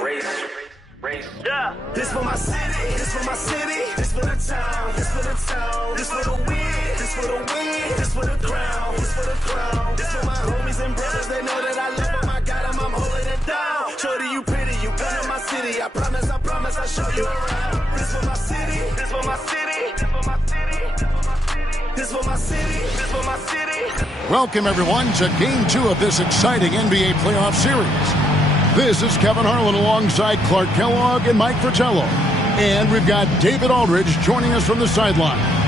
Yeah. This for my city, this for my city, this for the town, this for the town, this for the win, this for the win, this for the crown, this for the crown, this for my homies and brothers. They know that I love them, I got them, I'm holding it down. Shorty, you pretty, you come to my city. I promise, I'll show you around. This for my city, this for my city, this for my city, this for my city, this for my city. Welcome everyone to Game 2 of this exciting NBA playoff series. This is Kevin Harlan alongside Clark Kellogg and Mike Fratello. And we've got David Aldridge joining us from the sidelines.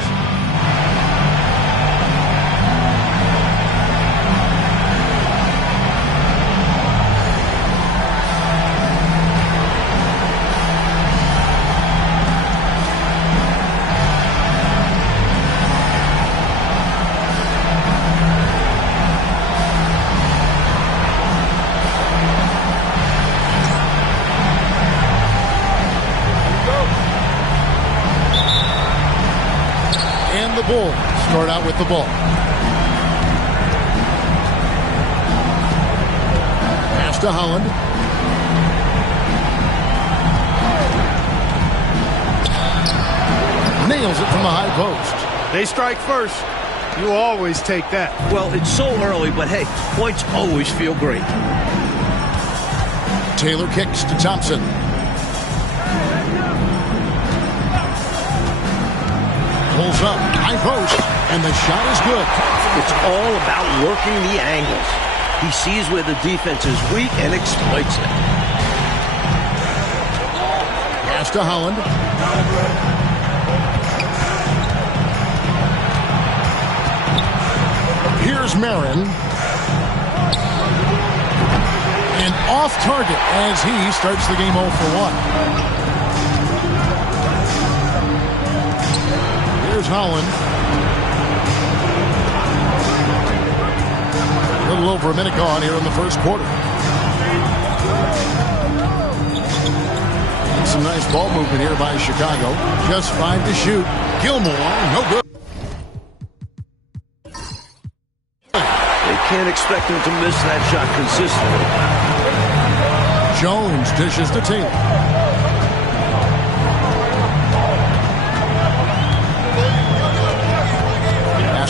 The Bulls start out with the ball. Pass to Holland. Nails it from the high post. They strike first. You always take that. Well, it's so early, but hey, points always feel great. Taylor kicks to Thompson. Pulls up, high post, and the shot is good. It's all about working the angles. He sees where the defense is weak and exploits it. Pass to Holland. Here's Marin. And off target as he starts the game 0 for 1. Here's Holland. A little over a minute gone here in the first quarter. And some nice ball movement here by Chicago. Just 5 to shoot. Gilmore, no good. They can't expect him to miss that shot consistently. Jones dishes to Taylor.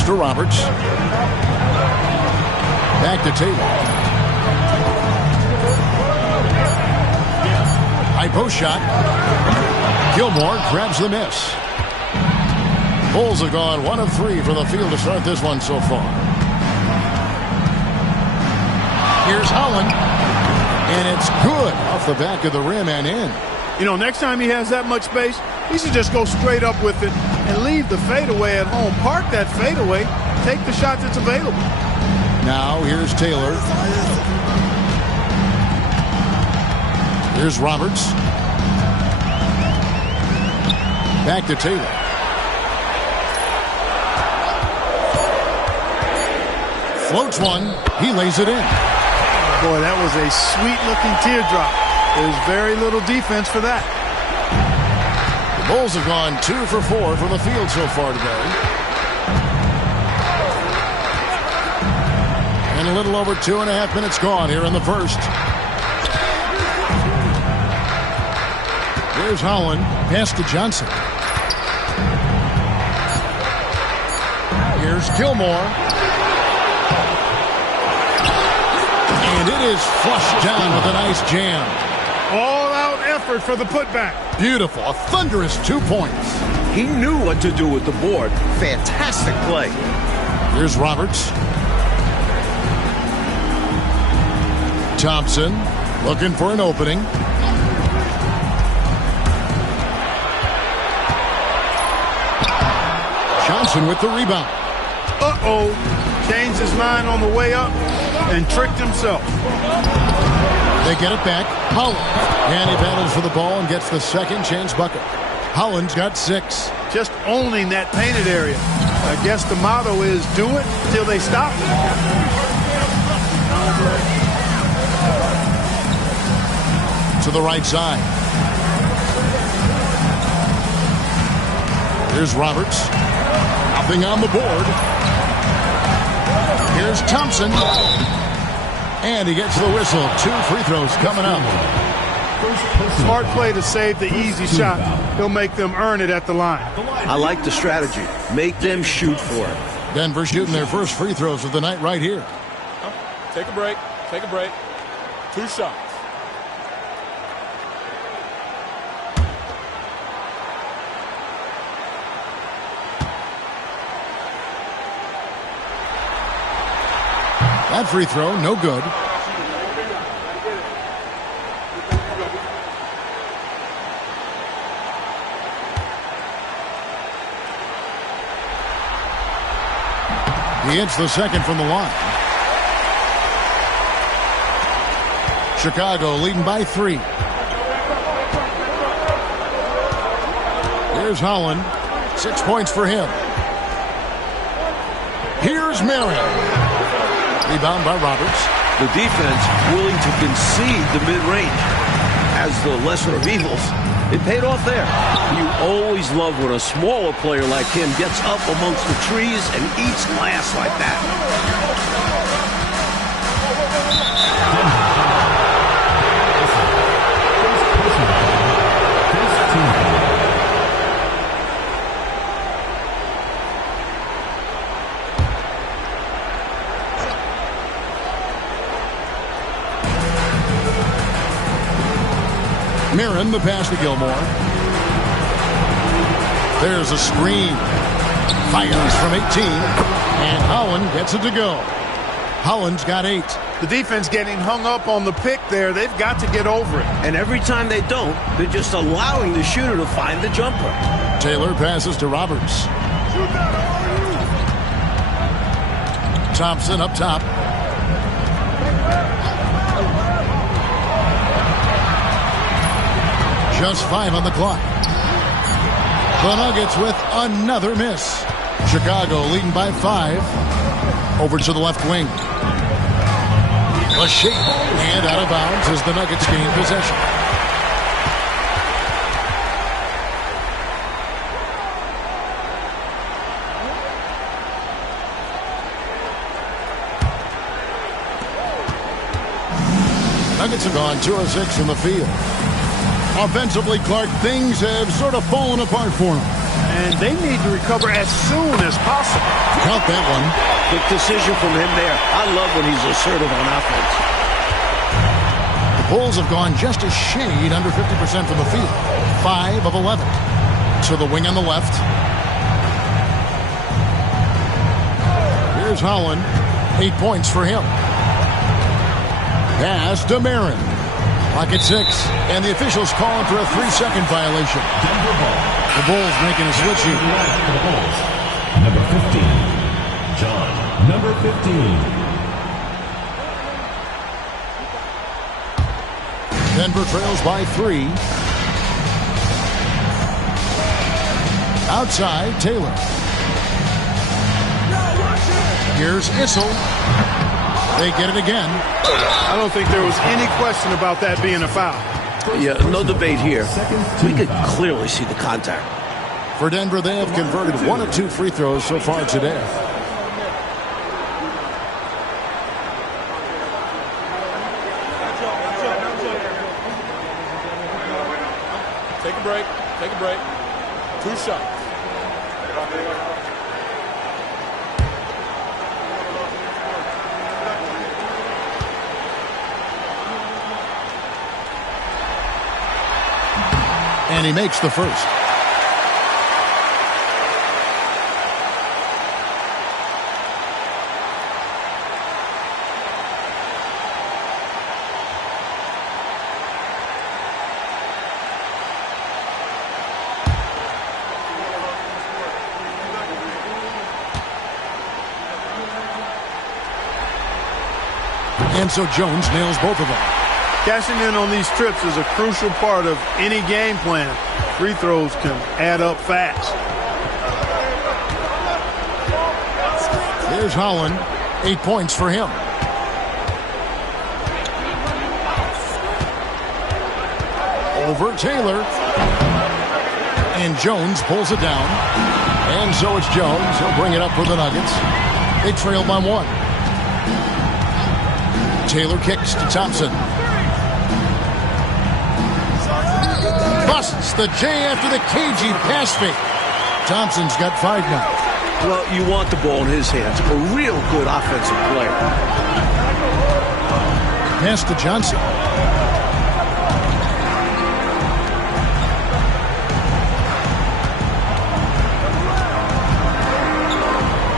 To Roberts. Back to Taylor. High post shot. Gilmore grabs the miss. Bulls have gone 1 of 3 from the field to start this one so far. Here's Holland. And it's good off the back of the rim and in. You know, next time he has that much space, he should just go straight up with it and leave the fadeaway at home. Park that fadeaway. Take the shot that's available. Now here's Taylor. Here's Roberts. Back to Taylor. Floats one. He lays it in. Boy, that was a sweet-looking teardrop. There's very little defense for that. The Bulls have gone 2 for 4 from the field so far today. And a little over 2.5 minutes gone here in the first. Here's Holland. Pass to Johnson. Here's Gilmore. And it is flushed down with a nice jam. All-out effort for the putback. Beautiful. A thunderous 2 points. He knew what to do with the board. Fantastic play. Here's Roberts. Thompson looking for an opening. Johnson with the rebound. Uh-oh. Changed his mind on the way up and tricked himself. They get it back. Holland. And he battles for the ball and gets the second chance bucket. Holland's got 6. Just owning that painted area. I guess the motto is do it till they stop. To the right side. Here's Roberts. Nothing on the board. Here's Thompson. And he gets the whistle. 2 free throws coming up. Smart play to save the easy shot. He'll make them earn it at the line. I like the strategy. Make them shoot for it. Denver shooting their first free throws of the night right here. Take a break. Take a break. 2 shots. That free throw, no good. He hits the second from the line. Chicago leading by 3. Here's Holland. 6 points for him. Here's Marion. Rebound by Roberts. The defense willing to concede the mid-range as the lesser of evils. It paid off there. You always love when a smaller player like him gets up amongst the trees and eats glass like that. Mirren, the pass to Gilmore. There's a screen. Fires from 18. And Holland gets it to go. Holland's got 8. The defense getting hung up on the pick there. They've got to get over it. And every time they don't, they're just allowing the shooter to find the jumper. Taylor passes to Roberts. Thompson up top. Just 5 on the clock. The Nuggets with another miss. Chicago leading by 5. Over to the left wing. A shake and out of bounds as the Nuggets gain possession. Nuggets have gone 2 of 6 from the field. Offensively, Clark, things have sort of fallen apart for them. And they need to recover as soon as possible. Count that one. Quick decision from him there. I love when he's assertive on offense. The Bulls have gone just a shade under 50% from the field. 5 of 11. To the wing on the left. Here's Holland. 8 points for him. Pass to Marin. Clock at 6, and the officials calling for a 3-second violation. The Bulls making a switch here. Number 15, John. Number 15. Denver trails by 3. Outside, Taylor. Here's Issel. They get it again. I don't think there was any question about that being a foul. Yeah, no debate here. We could clearly see the contact. For Denver, they have converted 1 of 2 free throws so far today. Take a break. Take a break. 2 shots. And he makes the first. And so Jones nails both of them. Cashing in on these trips is a crucial part of any game plan. Free throws can add up fast. Here's Holland. 8 points for him. Over Taylor. And Jones pulls it down. And so it's Jones. He'll bring it up for the Nuggets. They trail by 1. Taylor kicks to Thompson. busts the J after the cagey pass fake. Thompson's got 5 now. Well, you want the ball in his hands. A real good offensive player. Pass to Johnson.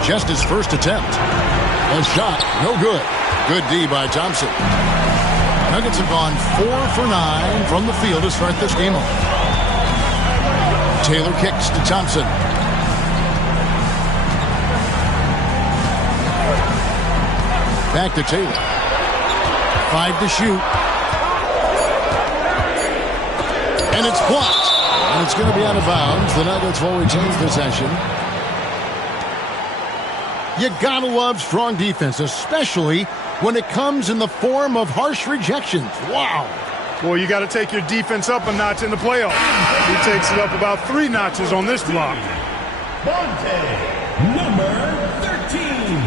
Just his first attempt. A shot, no good. Good D by Thompson. Nuggets have gone 4 for 9 from the field to start this game off. Taylor kicks to Thompson. Back to Taylor. 5 to shoot. And it's blocked. And it's going to be out of bounds. The Nuggets will retain possession. You gotta love strong defense, especially when it comes in the form of harsh rejections. Wow. Well, you got to take your defense up a notch in the playoffs. He takes it up about 3 notches on this block. Bonte, number 13.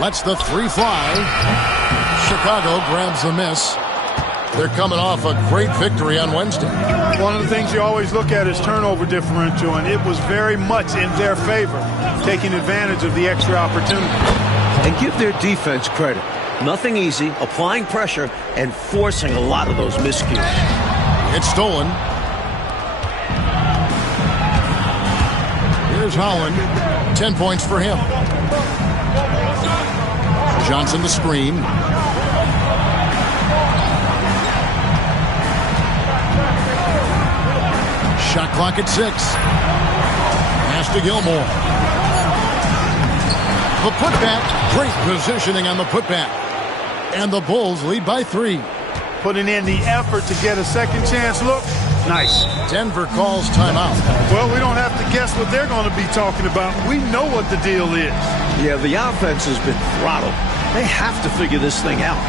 Lets the 3 fly. Chicago grabs the miss. They're coming off a great victory on Wednesday. One of the things you always look at is turnover differential, and it was very much in their favor, taking advantage of the extra opportunity. And give their defense credit. Nothing easy, applying pressure, and forcing a lot of those miscues. It's stolen. Here's Holland. 10 points for him. Johnson the screen. Shot clock at 6. Pass to Gilmore. The putback. Great positioning on the putback. And the Bulls lead by 3. Putting in the effort to get a second chance look. Nice. Denver calls timeout. Well, we don't have to guess what they're going to be talking about. We know what the deal is. Yeah, the offense has been throttled. They have to figure this thing out.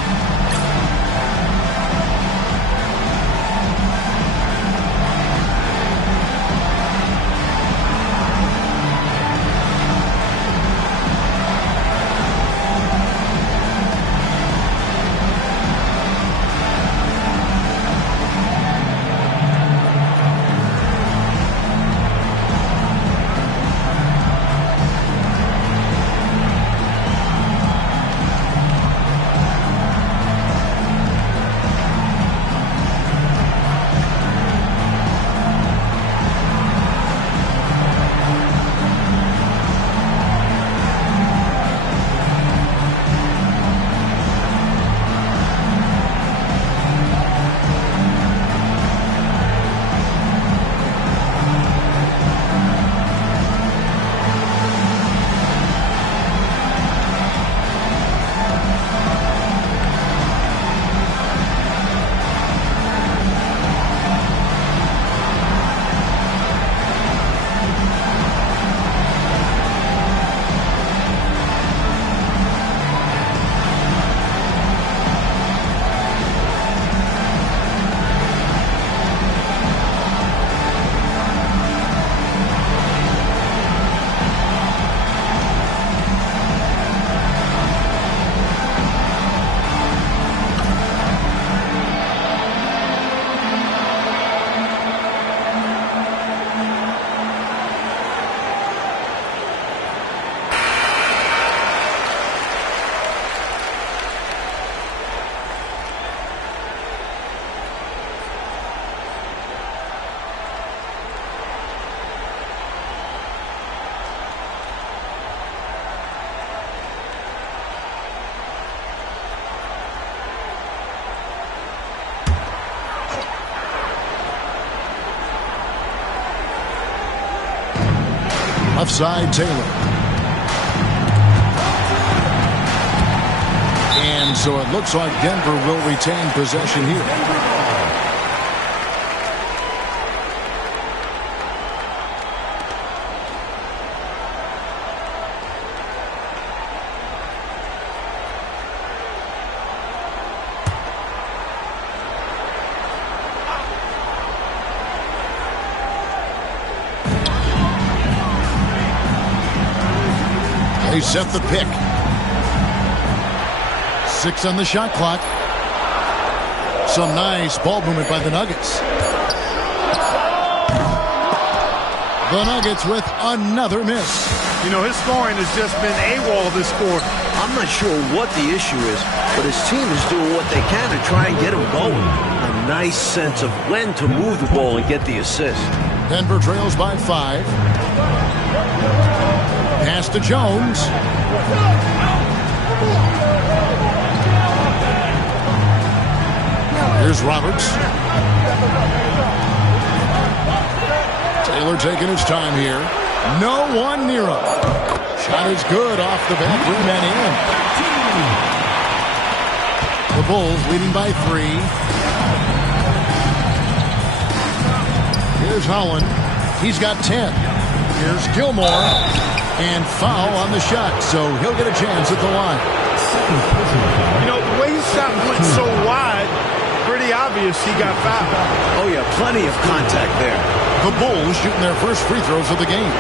Offside Taylor. And so it looks like Denver will retain possession here. They set the pick. 6 on the shot clock. Some nice ball movement by the Nuggets. The Nuggets with another miss. You know, his scoring has just been AWOL this quarter. I'm not sure what the issue is, but his team is doing what they can to try and get him going. A nice sense of when to move the ball and get the assist. Denver trails by 5. Pass to Jones. Here's Roberts. Taylor taking his time here. No one near him. Shot is good off the back rim and in. The Bulls leading by 3. Here's Holland. He's got 10. Here's Gilmore. And foul on the shot, so he'll get a chance at the line. You know, the way his shot went so wide, pretty obvious he got fouled. Oh, yeah, plenty of contact there. The Bulls shooting their first free throws of the game.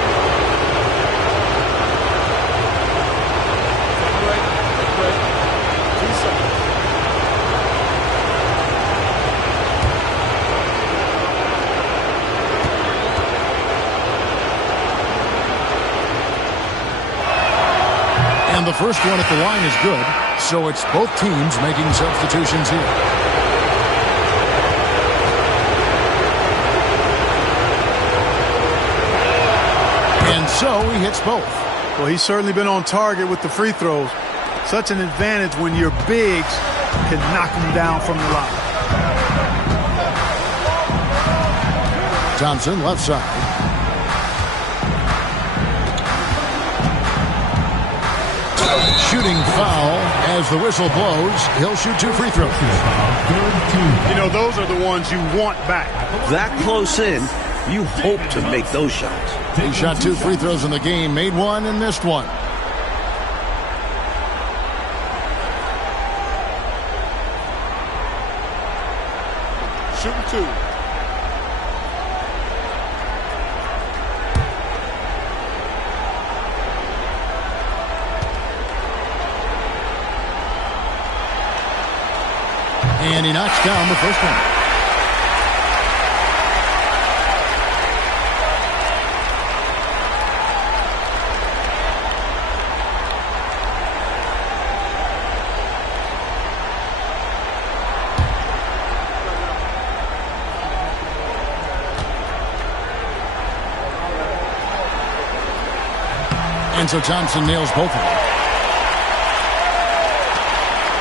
And the first one at the line is good, so it's both teams making substitutions here. And so he hits both. Well, he's certainly been on target with the free throws. Such an advantage when your bigs can knock them down from the line. Thompson, left side. Shooting foul as the whistle blows. He'll shoot 2 free throws. You know, those are the ones you want back. That close in, you hope to make those shots. He shot 2 free throws in the game, made 1 and missed 1. Shooting 2. And he knocks down the first one. And so Thompson nails both of them.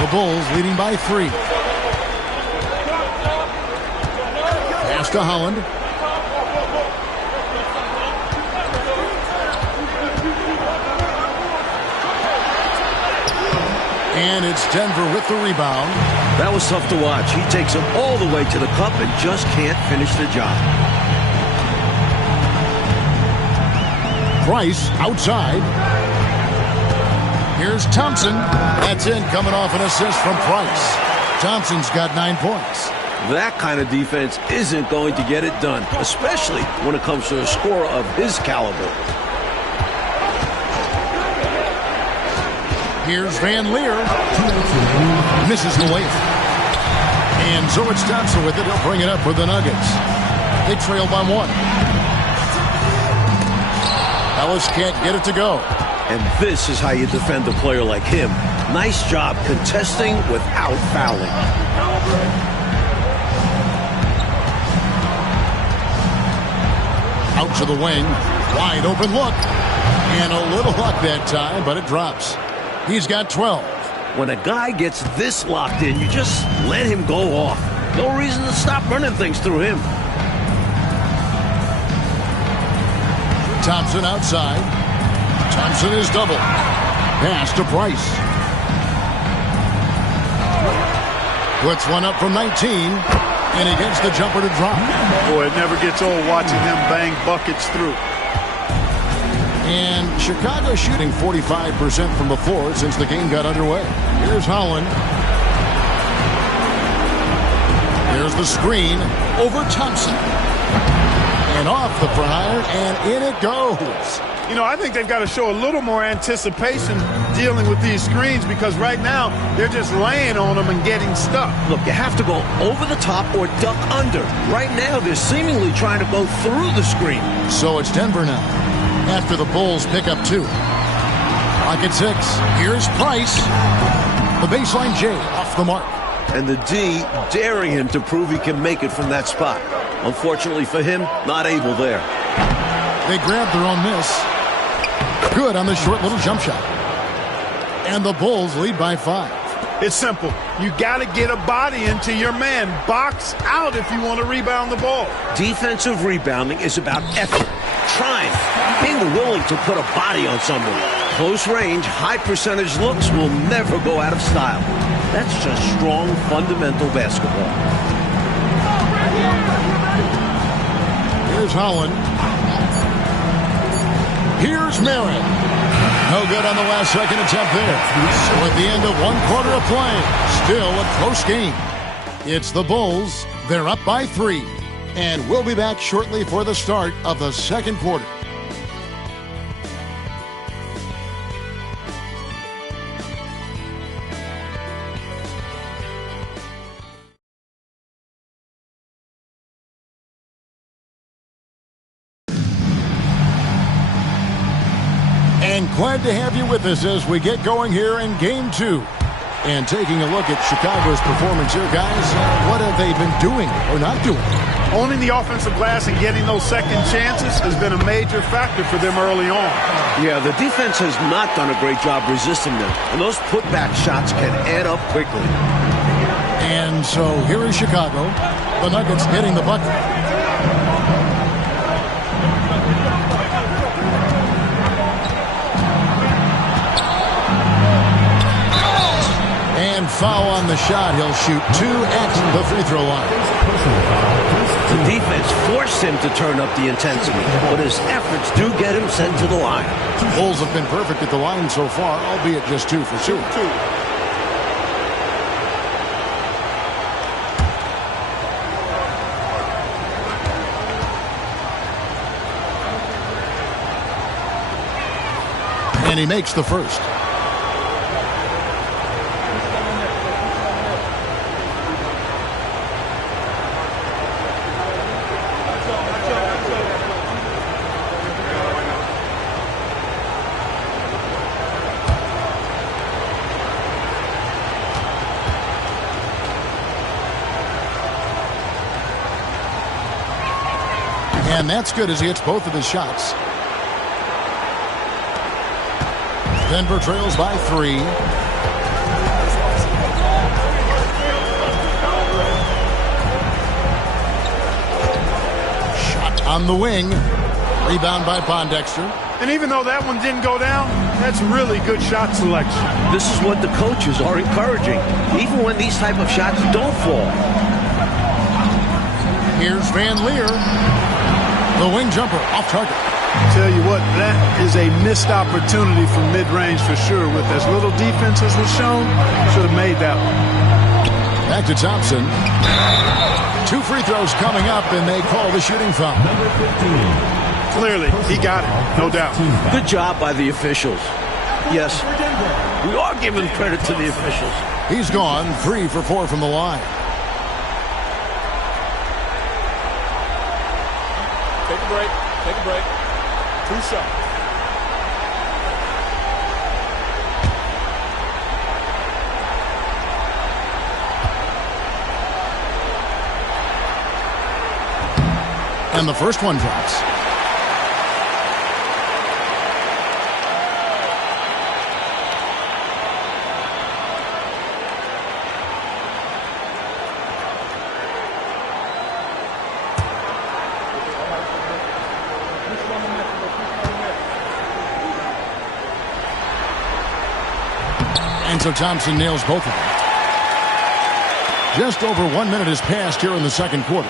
The Bulls leading by 3. Pass to Holland. And it's Denver with the rebound. That was tough to watch. He takes him all the way to the cup and just can't finish the job. Price outside. Here's Thompson. That's in, coming off an assist from Price. Thompson's got 9 points. That kind of defense isn't going to get it done, especially when it comes to a scorer of his caliber. Here's Van Leer. Misses the layup. And so it's Thompson with it. He'll bring it up for the Nuggets. They trail by 1. Ellis can't get it to go. And this is how you defend a player like him. Nice job contesting without fouling. Out to the wing. Wide open look. And a little luck that time, but it drops. He's got 12. When a guy gets this locked in, you just let him go off. No reason to stop running things through him. Thompson outside. Thompson is double. Pass to Price. Puts one up from 19. And he gets the jumper to drop. Boy, it never gets old watching them bang buckets through. And Chicago shooting 45% from the floor since the game got underway. Here's Holland. Here's the screen over Thompson. And off the front iron, and in it goes. You know, I think they've got to show a little more anticipation dealing with these screens, because right now they're just laying on them and getting stuck. Look, you have to go over the top or duck under. Right now, they're seemingly trying to go through the screen. So it's Denver now, after the Bulls pick up 2. Clock at 6. Here's Price. The baseline J off the mark. And the D daring him to prove he can make it from that spot. Unfortunately for him, not able there. They grab their own miss. Good on the short little jump shot. And the Bulls lead by 5. It's simple. You got to get a body into your man. Box out if you want to rebound the ball. Defensive rebounding is about effort, trying, being willing to put a body on someone. Close range, high percentage looks will never go out of style. That's just strong, fundamental basketball. Here's Holland. Here's Merritt. No good on the last second attempt there. So at the end of 1 quarter of play, still a close game. It's the Bulls. They're up by 3. And we'll be back shortly for the start of the second quarter. And glad to have you with us as we get going here in Game 2. And taking a look at Chicago's performance here, guys, what have they been doing or not doing? Owning the offensive glass and getting those second chances has been a major factor for them early on. Yeah, the defense has not done a great job resisting them. And those putback shots can add up quickly. And so here is Chicago. The Nuggets getting the bucket. And foul on the shot. He'll shoot 2 at the free throw line. The defense forced him to turn up the intensity, but his efforts do get him sent to the line. Bulls have been perfect at the line so far, albeit just 2 for 2. And he makes the first. And that's good as he hits both of his shots. Denver trails by 3. Shot on the wing. Rebound by Pondexter. And even though that one didn't go down, that's really good shot selection. This is what the coaches are encouraging, even when these type of shots don't fall. Here's Van Leer. The wing jumper off target. Tell you what, that is a missed opportunity from mid-range for sure. With as little defense as was shown, should have made that one. Back to Thompson. 2 free throws coming up, and they call the shooting foul. Number 15. Clearly, he got it, no doubt. Good job by the officials. Yes, we are giving credit to the officials. He's gone 3 for 4 from the line. Take a break. Take a break. 2 shots. And the first one drops. And so Thompson nails both of them. Just over 1 minute has passed here in the second quarter.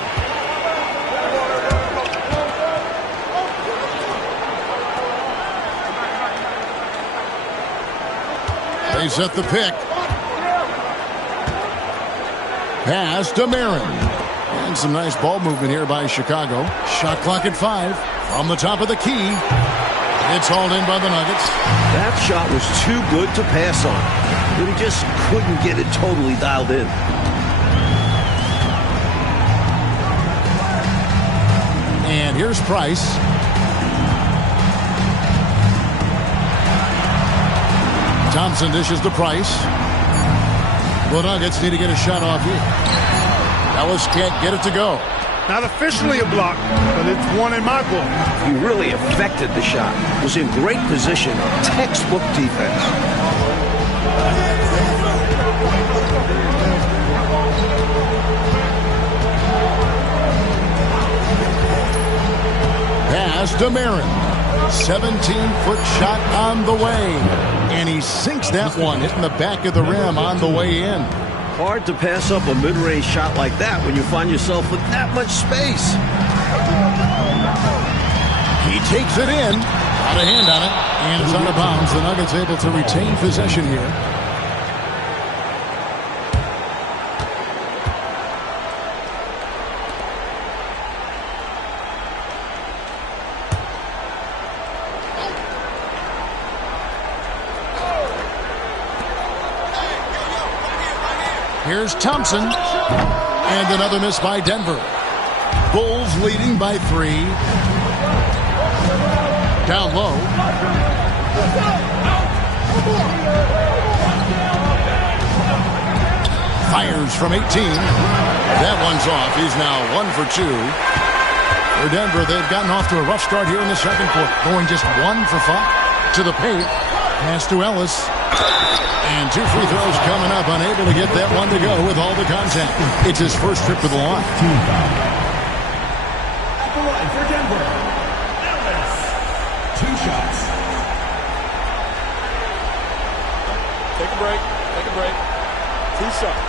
They set the pick. Pass to Marin. And some nice ball movement here by Chicago. Shot clock at 5. From the top of the key. It's hauled in by the Nuggets. That shot was too good to pass on, but he just couldn't get it totally dialed in. And here's Price. Thompson dishes to Price. The Nuggets need to get a shot off here. Ellis can't get it to go. Not officially a block, but it's one in my book. He really affected the shot. Was in great position. Textbook defense. Pass to Marin. 17-foot shot on the way. And he sinks that one, hitting the back of the rim on the way in. Hard to pass up a mid-range shot like that when you find yourself with that much space. He takes it in. Out of hand on it. And it's out of bounds. The Nuggets able to retain possession here. Here's Thompson. And another miss by Denver. Bulls leading by 3. Down low. Fires from 18. That one's off. He's now 1 for 2. For Denver, they've gotten off to a rough start here in the second quarter. Going just 1 for 5. To the paint. Pass to Ellis. And 2 free throws coming up. Unable to get that one to go with all the contact. It's his first trip to the line. At the line for Denver, Ellis. 2 shots. Take a break. Take a break. 2 shots.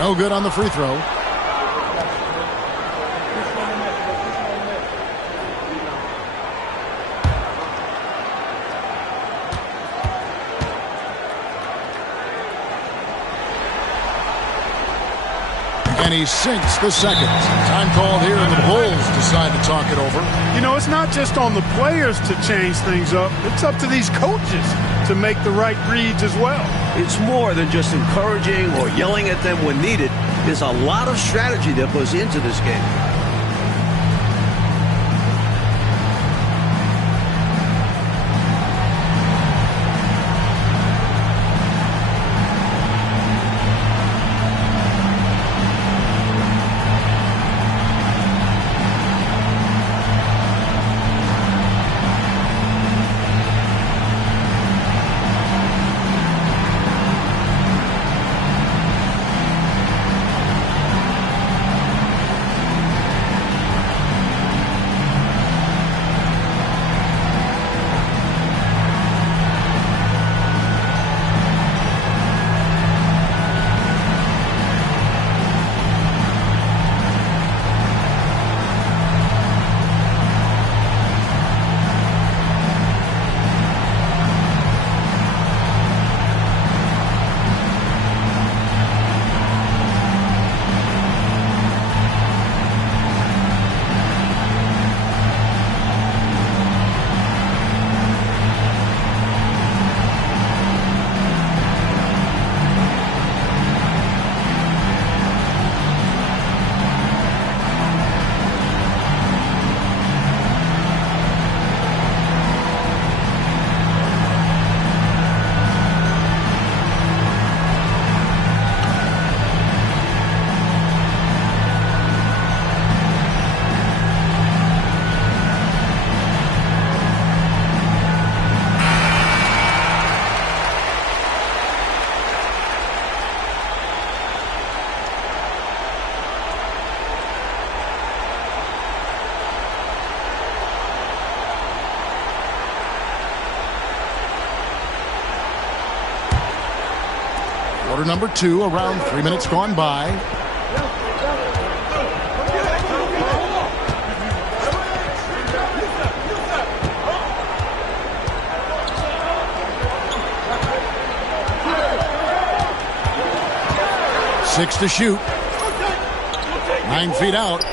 No good on the free throw. And he sinks the second. Time called here, and the Bulls decide to talk it over. You know, it's not just on the players to change things up. It's up to these coaches to make the right reads as well. It's more than just encouraging or yelling at them when needed. There's a lot of strategy that goes into this game. Quarter number 2, around 3 minutes gone by. 6 to shoot. 9 feet out.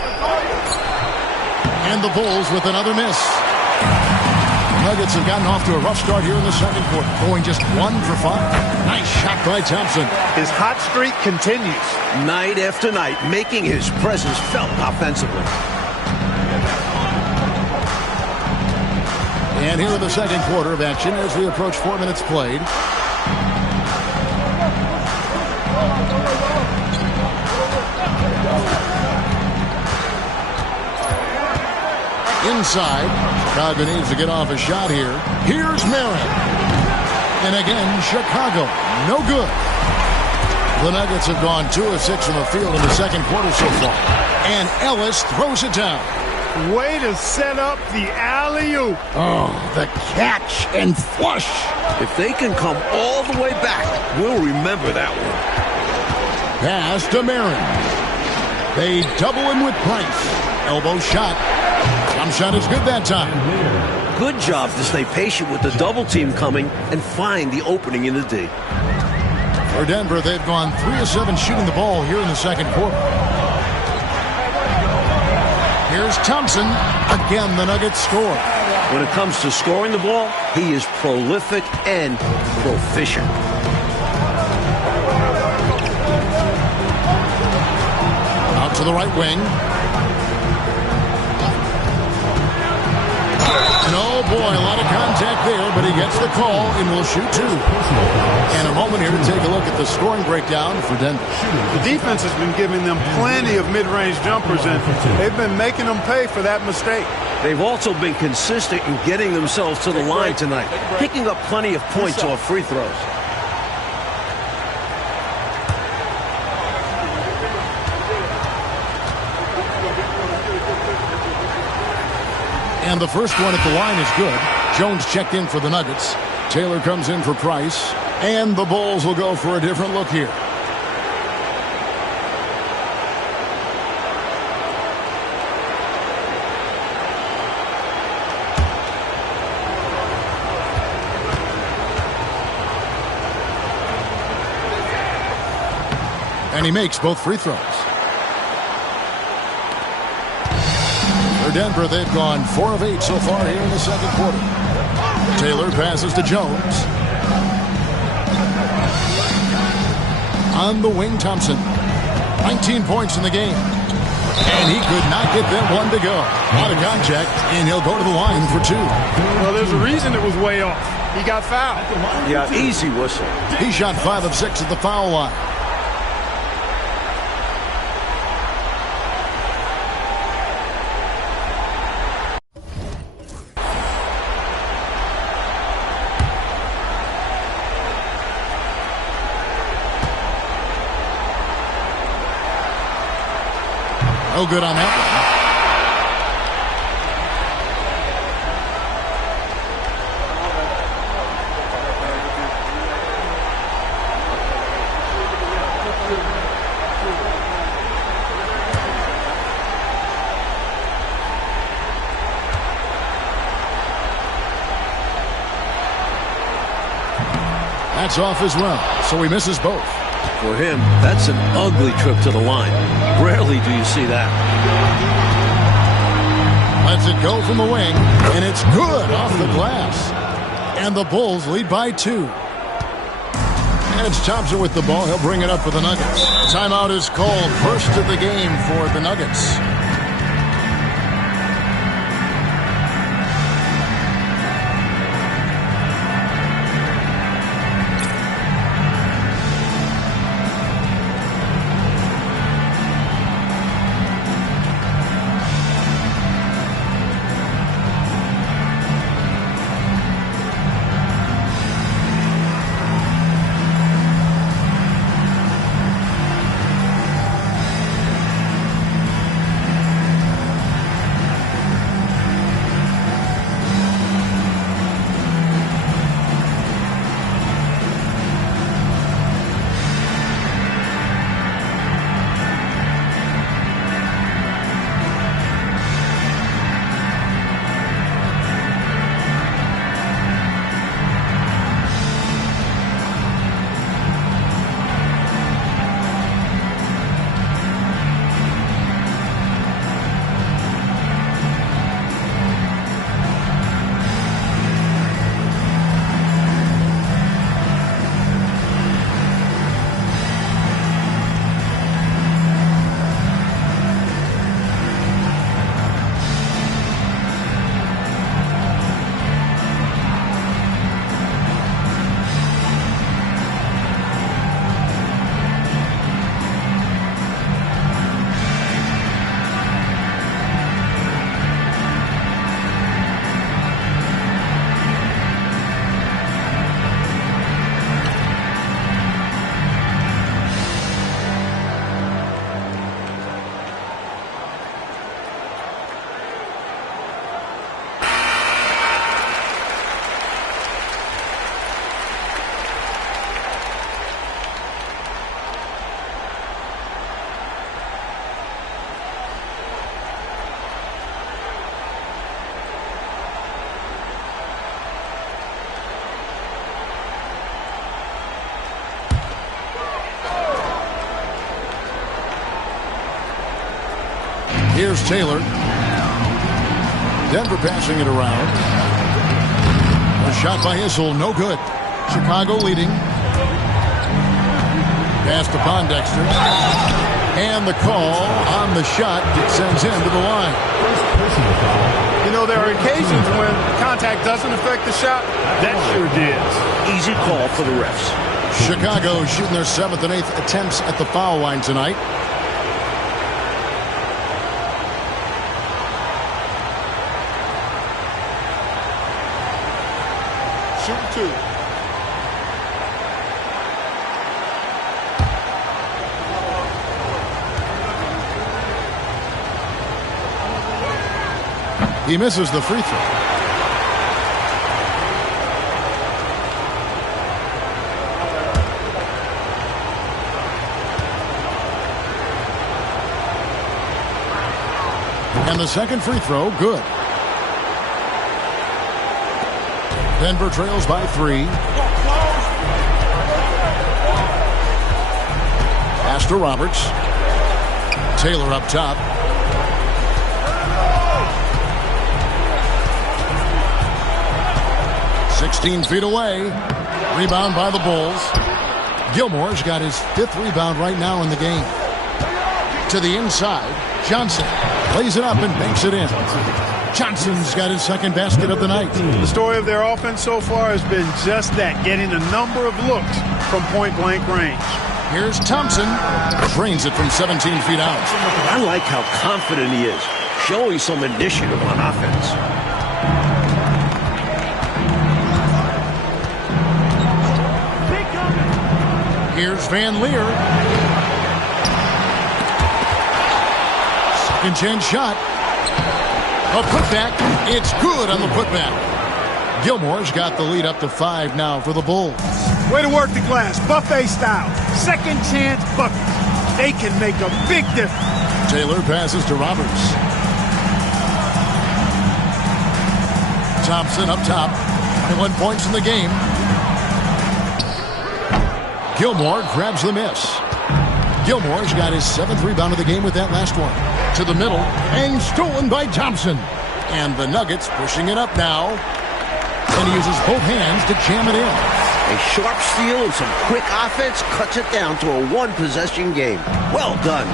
And the Bulls with another miss. The Nuggets have gotten off to a rough start here in the second quarter, going just 1 for 5. Nice shot by Thompson. His hot streak continues. Night after night, making his presence felt offensively. And here in the second quarter of action as we approach 4 minutes played. Inside, Chicago needs to get off a shot here. Here's Marin. And again, Chicago, no good. The Nuggets have gone 2 of 6 from the field in the second quarter so far. And Ellis throws it down. Way to set up the alley-oop. Oh, the catch and flush. If they can come all the way back, we'll remember that one. Pass to Marin. They double him with Price. Elbow shot. Jump shot is good that time. Good job to stay patient with the double team coming and find the opening in the D. For Denver, they've gone 3 of 7 shooting the ball here in the second quarter. Here's Thompson. Again, the Nuggets score. When it comes to scoring the ball, he is prolific and proficient. Out to the right wing. And oh boy, a lot of contact there, but he gets the call and will shoot 2. And a moment here to take a look at the scoring breakdown for Denver. The defense has been giving them plenty of mid-range jumpers, and they've been making them pay for that mistake. They've also been consistent in getting themselves to the line tonight, picking up plenty of points off free throws. And the first one at the line is good. Jones checked in for the Nuggets. Taylor comes in for Price. And the Bulls will go for a different look here. And he makes both free throws. For Denver, they've gone 4 of 8 so far here in the second quarter. Taylor passes to Jones. On the wing, Thompson. 19 points in the game. And he could not get that one to go. Out of contact, and he'll go to the line for 2. Well, there's a reason it was way off. He got fouled. Yeah, easy whistle. He shot 5 of 6 at the foul line. No good on that one. That's off as well, so he misses both. For him, that's an ugly trip to the line. Rarely do you see that. Lets it go from the wing, and it's good off the glass. And the Bulls lead by 2. And it's Thompson with the ball. He'll bring it up for the Nuggets. Timeout is called. First of the game for the Nuggets. Here's Taylor. Denver passing it around. A shot by Issel, no good. Chicago leading. Pass to Pondexter. And the call on the shot that sends him to the line. You know, there are occasions when contact doesn't affect the shot. That sure did. Easy call for the refs. Chicago shooting their 7th and 8th attempts at the foul line tonight. Shooting 2. He misses the free throw. And the second free throw, good. Denver trails by 3. Pass to Roberts. Taylor up top. "16 feet away." Rebound by the Bulls. Gilmore's got his 5th rebound right now in the game. To the inside. Johnson lays it up and banks it in. Johnson's got his 2nd basket of the night. The story of their offense so far has been just that, getting a number of looks from point-blank range. Here's Thompson. Drains it from 17 feet out. I like how confident he is, showing some initiative on offense. Here's Van Leer. Second chance shot. A putback. It's good on the putback. Gilmore's got the lead up to 5 now for the Bulls. Way to work the glass, buffet style. Second chance buckets. They can make a big difference. Taylor passes to Roberts. Thompson up top. 21 points in the game. Gilmore grabs the miss. Gilmore's got his 7th rebound of the game with that last one. To the middle, and stolen by Thompson. And the Nuggets pushing it up now. And he uses both hands to jam it in. A sharp steal and some quick offense cuts it down to a 1-possession game. Well done.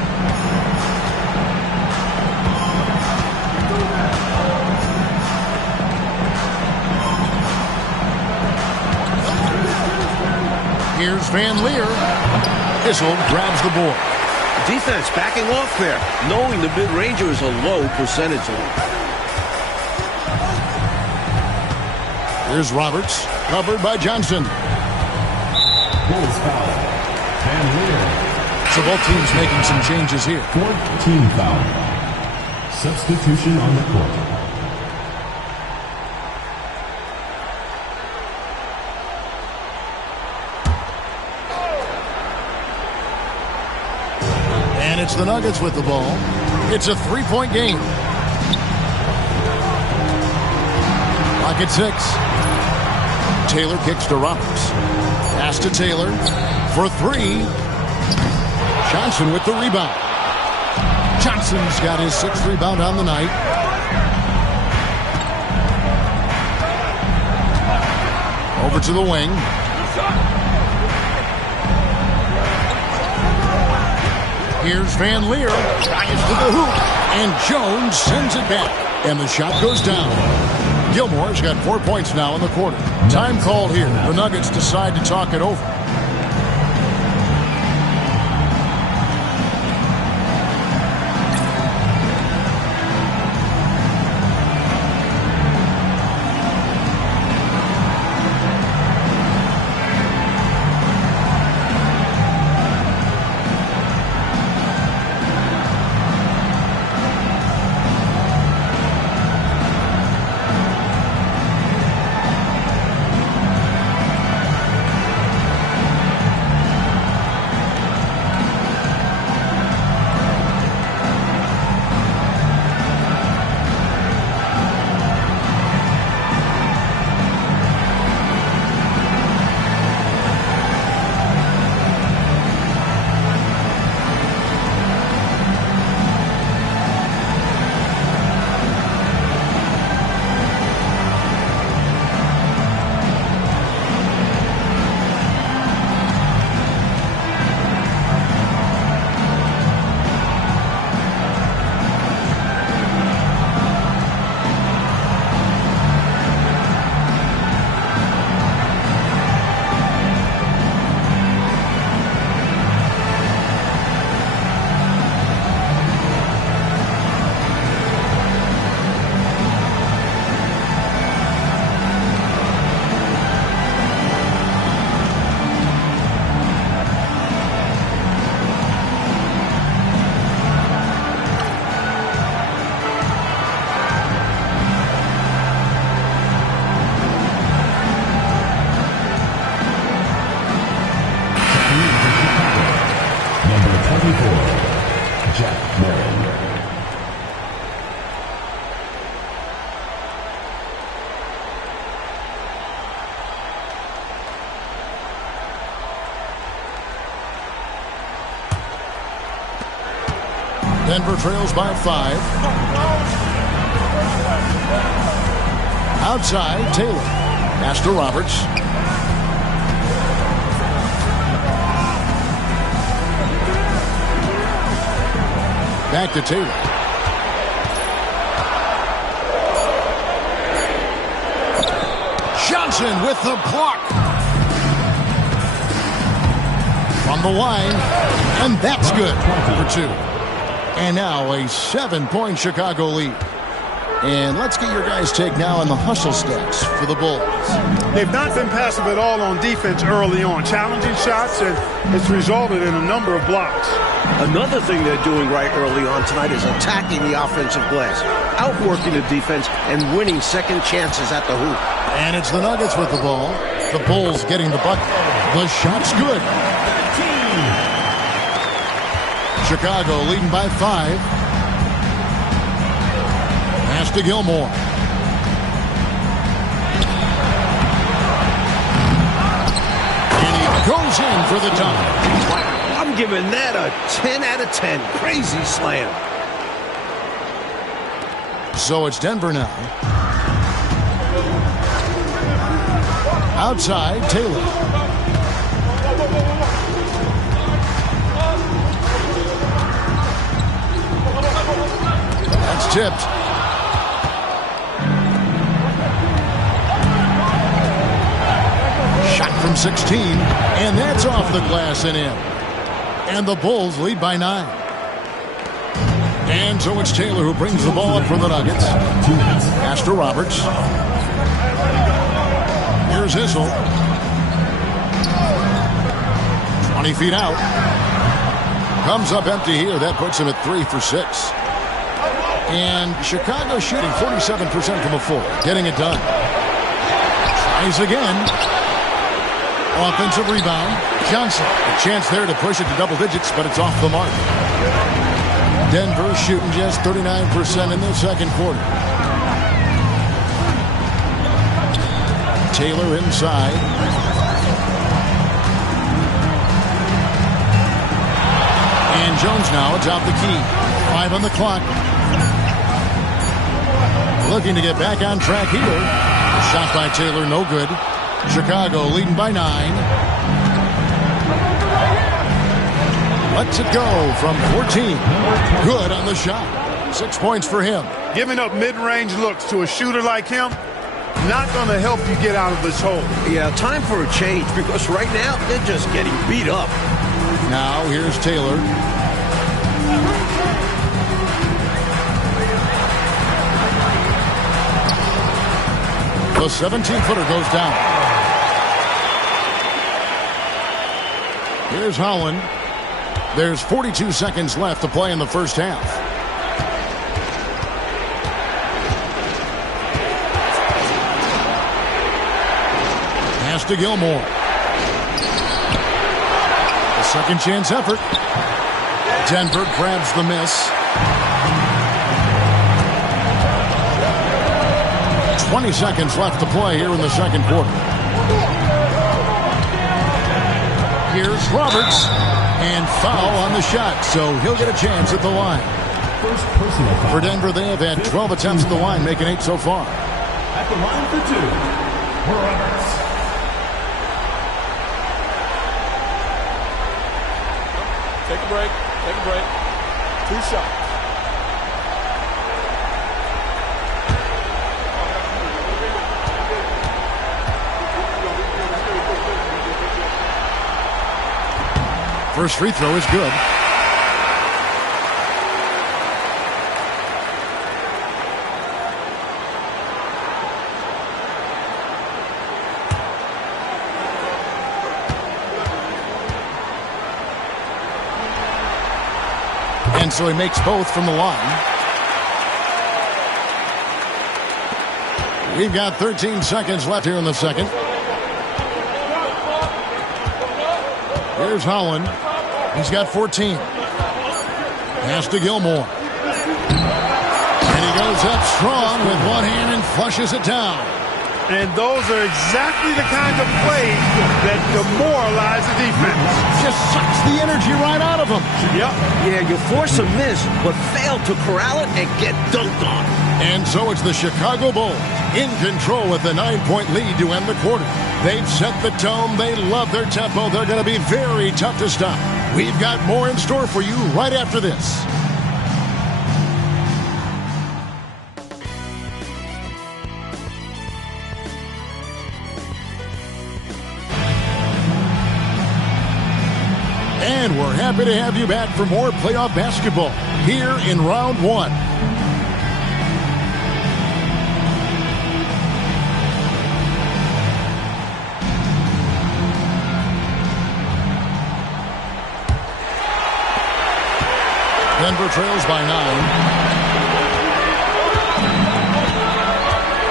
Here's Van Leer. Issel grabs the board. Defense backing off there, knowing the mid-ranger is a low percentage lead. Here's Roberts, covered by Johnson. Bulls foul. Van Leer. So both teams making some changes here. 4th team foul. Substitution on the court. And it's the Nuggets with the ball. It's a 3-point game. Clock at 6. Taylor kicks to Roberts. Pass to Taylor for 3. Johnson with the rebound. Johnson's got his 6th rebound on the night. Over to the wing. Here's Van Leer. Drives to the hoop. And Jones sends it back. And the shot goes down. Gilmore's got 4 points now in the quarter. Time called here. The Nuggets decide to talk it over. Jack Marin. Denver trails by 5. Outside, Taylor. Pass to Roberts. Back to Taylor. Johnson with the block. From the line, and that's good for 2. And now a 7-point Chicago lead. And let's get your guys' take now on the hustle stats for the Bulls. They've not been passive at all on defense early on. Challenging shots, and it's resulted in a number of blocks. Another thing they're doing right early on tonight is attacking the offensive glass, outworking the defense, and winning second chances at the hoop. And it's the Nuggets with the ball. The Bulls getting the bucket. The shot's good. Chicago leading by 5. Pass to Gilmore. And he goes in for the dunk. Wow, I'm giving that a 10 out of 10. Crazy slam. So it's Denver now. Outside, Taylor. That's tipped. Shot from 16, and that's off the glass and in. And the Bulls lead by 9. And so it's Taylor who brings the ball up for the Nuggets. Pass to Roberts. Here's Issel. 20 feet out. Comes up empty here. That puts him at 3 for 6. And Chicago shooting 47% from the floor. Getting it done. Tries again. Offensive rebound. Johnson. A chance there to push it to double digits, but it's off the mark. Denver shooting just 39% in the second quarter. Taylor inside. And Jones now is out the key. 5 on the clock. Looking to get back on track here. Shot by Taylor, no good. Chicago leading by 9. Lets it go from 14. Good on the shot. 6 points for him. Giving up mid-range looks to a shooter like him, not going to help you get out of this hole. Yeah, time for a change, because right now they're just getting beat up. Now here's Taylor. The 17-footer goes down. Here's Holland. There's 42 seconds left to play in the first half. Pass to Gilmore. A second chance effort. Denver grabs the miss. 20 seconds left to play here in the second quarter. Here's Roberts. And foul on the shot, so he'll get a chance at the line. First personal foul. For Denver, they have had 12 attempts at the line, making 8 so far. At the line for 2, Roberts. Take a break. Take a break. 2 shots. First free throw is good. And so he makes both from the line. We've got 13 seconds left here in the second. Here's Holland. He's got 14. Pass to Gilmore. And he goes up strong with one hand and flushes it down. And those are exactly the kinds of plays that demoralize the defense. Just sucks the energy right out of them. Yep. Yeah, you force a miss, but fail to corral it and get dunked on. And so it's the Chicago Bulls in control with a 9-point lead to end the quarter. They've set the tone. They love their tempo. They're going to be very tough to stop. We've got more in store for you right after this. And we're happy to have you back for more playoff basketball here in round one. Denver trails by 9.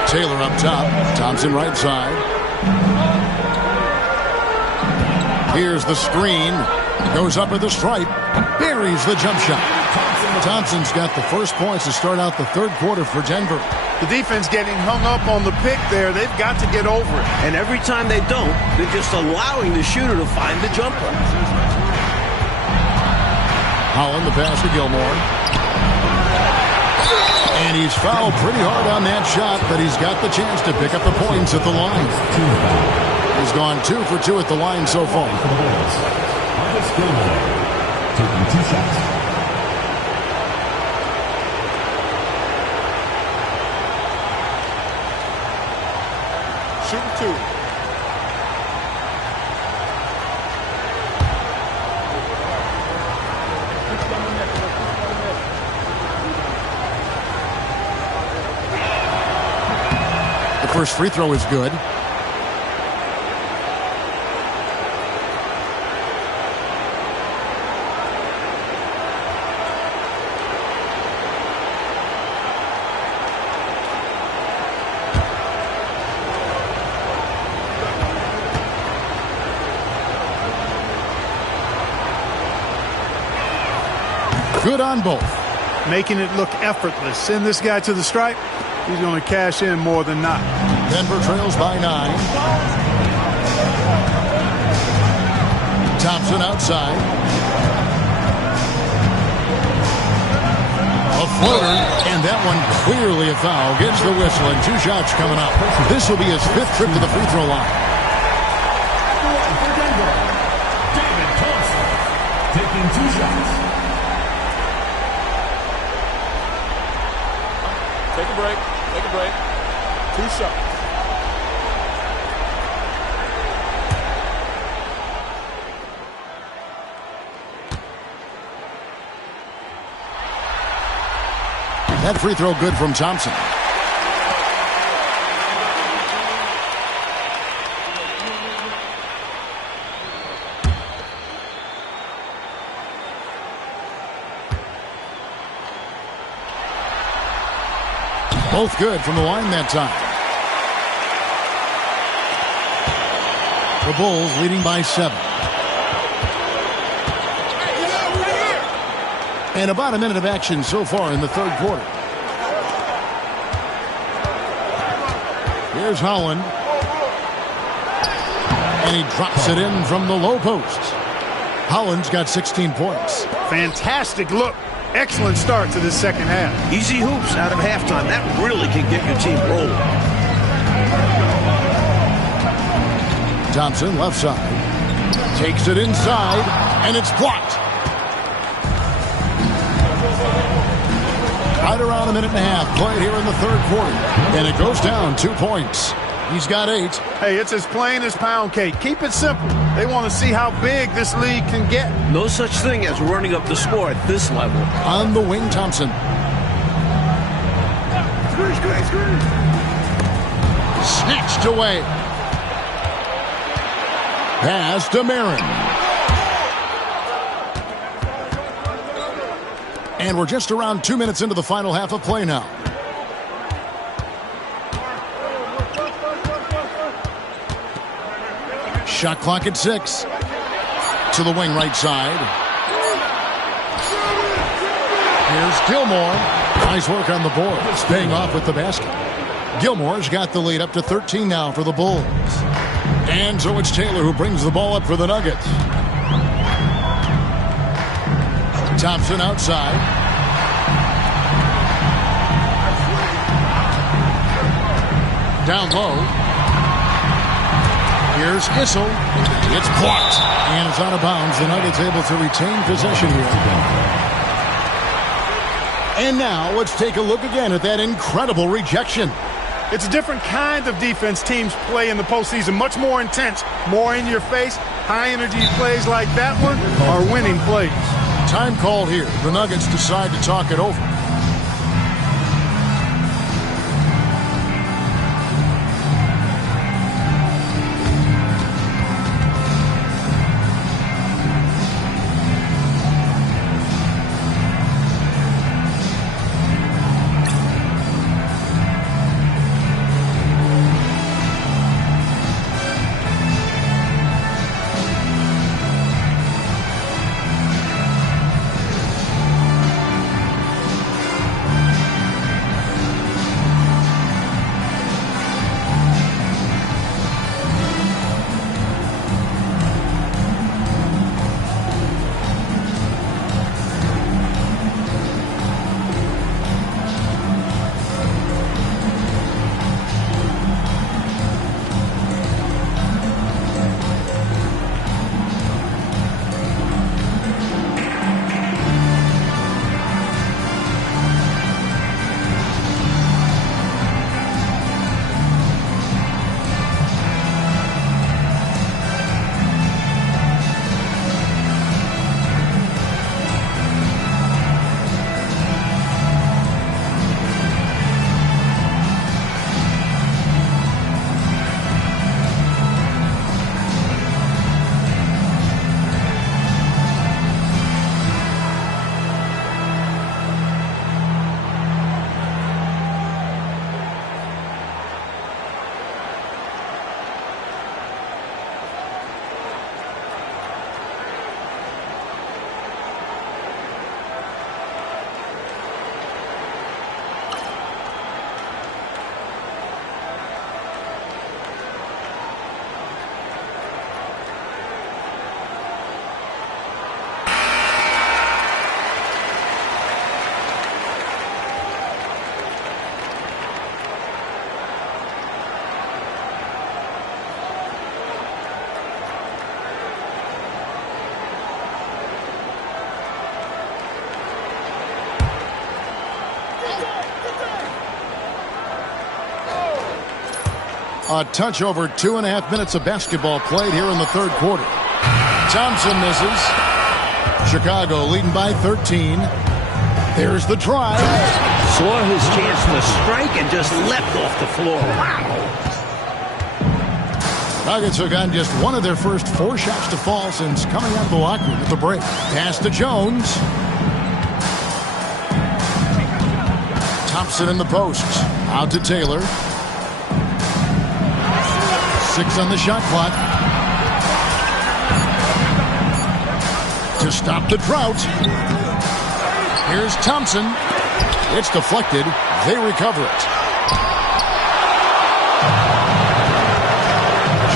Taylor up top. Thompson right side. Here's the screen. Goes up at the stripe. Buries the jump shot. Thompson's got the first points to start out the third quarter for Denver. The defense getting hung up on the pick there. They've got to get over it. And every time they don't, they're just allowing the shooter to find the jumper. Holland, the pass to Gilmore. And he's fouled pretty hard on that shot, but he's got the chance to pick up the points at the line. He's gone 2 for 2 at the line so far. Gilmore taking 2 shots. Shooting 2. The first free throw is good. Good on both. Making it look effortless. Send this guy to the stripe. He's going to cash in more than not. Denver trails by 9. Thompson outside. A floater, and that one clearly a foul. Gets the whistle, and 2 shots coming up. This will be his 5th trip to the free throw line. For Denver, David Thompson taking 2 shots. Take a break. Take a break. 2 shots. That free throw good from Thompson. Both good from the line that time. The Bulls leading by 7. And about a minute of action so far in the third quarter. Here's Holland. And he drops it in from the low post. Holland's got 16 points. Fantastic look. Excellent start to this second half. Easy hoops out of halftime. That really can get your team rolling. Thompson left side. Takes it inside, and it's blocked. Right around a minute and a half played here in the third quarter. And it goes down 2 points. He's got 8. Hey, it's as plain as pound cake. Keep it simple. They want to see how big this league can get. No such thing as running up the score at this level. On the wing, Thompson. Snatched away. Pass to Marin. And we're just around 2 minutes into the final half of play now. Shot clock at 6. To the wing right side. Here's Gilmore. Nice work on the board. Staying off with the basket. Gilmore's got the lead up to 13 now for the Bulls. And so it's Taylor who brings the ball up for the Nuggets. Thompson outside. Down low. Here's Issel. It's blocked. And it's out of bounds. The Nuggets able to retain possession here. And now let's take a look again at that incredible rejection. It's a different kind of defense teams play in the postseason. Much more intense, more in your face. High energy plays like that one are winning plays. Time called here. The Nuggets decide to talk it over. A touch over 2.5 minutes of basketball played here in the third quarter. Thompson misses. Chicago leading by 13. There's the drive. Saw his chance to strike and just leapt off the floor. Wow. Nuggets have gotten just one of their first 4 shots to fall since coming out of the locker room at the break. Pass to Jones. Thompson in the post. Out to Taylor. 6 on the shot clock. To stop the drought. Here's Thompson. It's deflected. They recover it.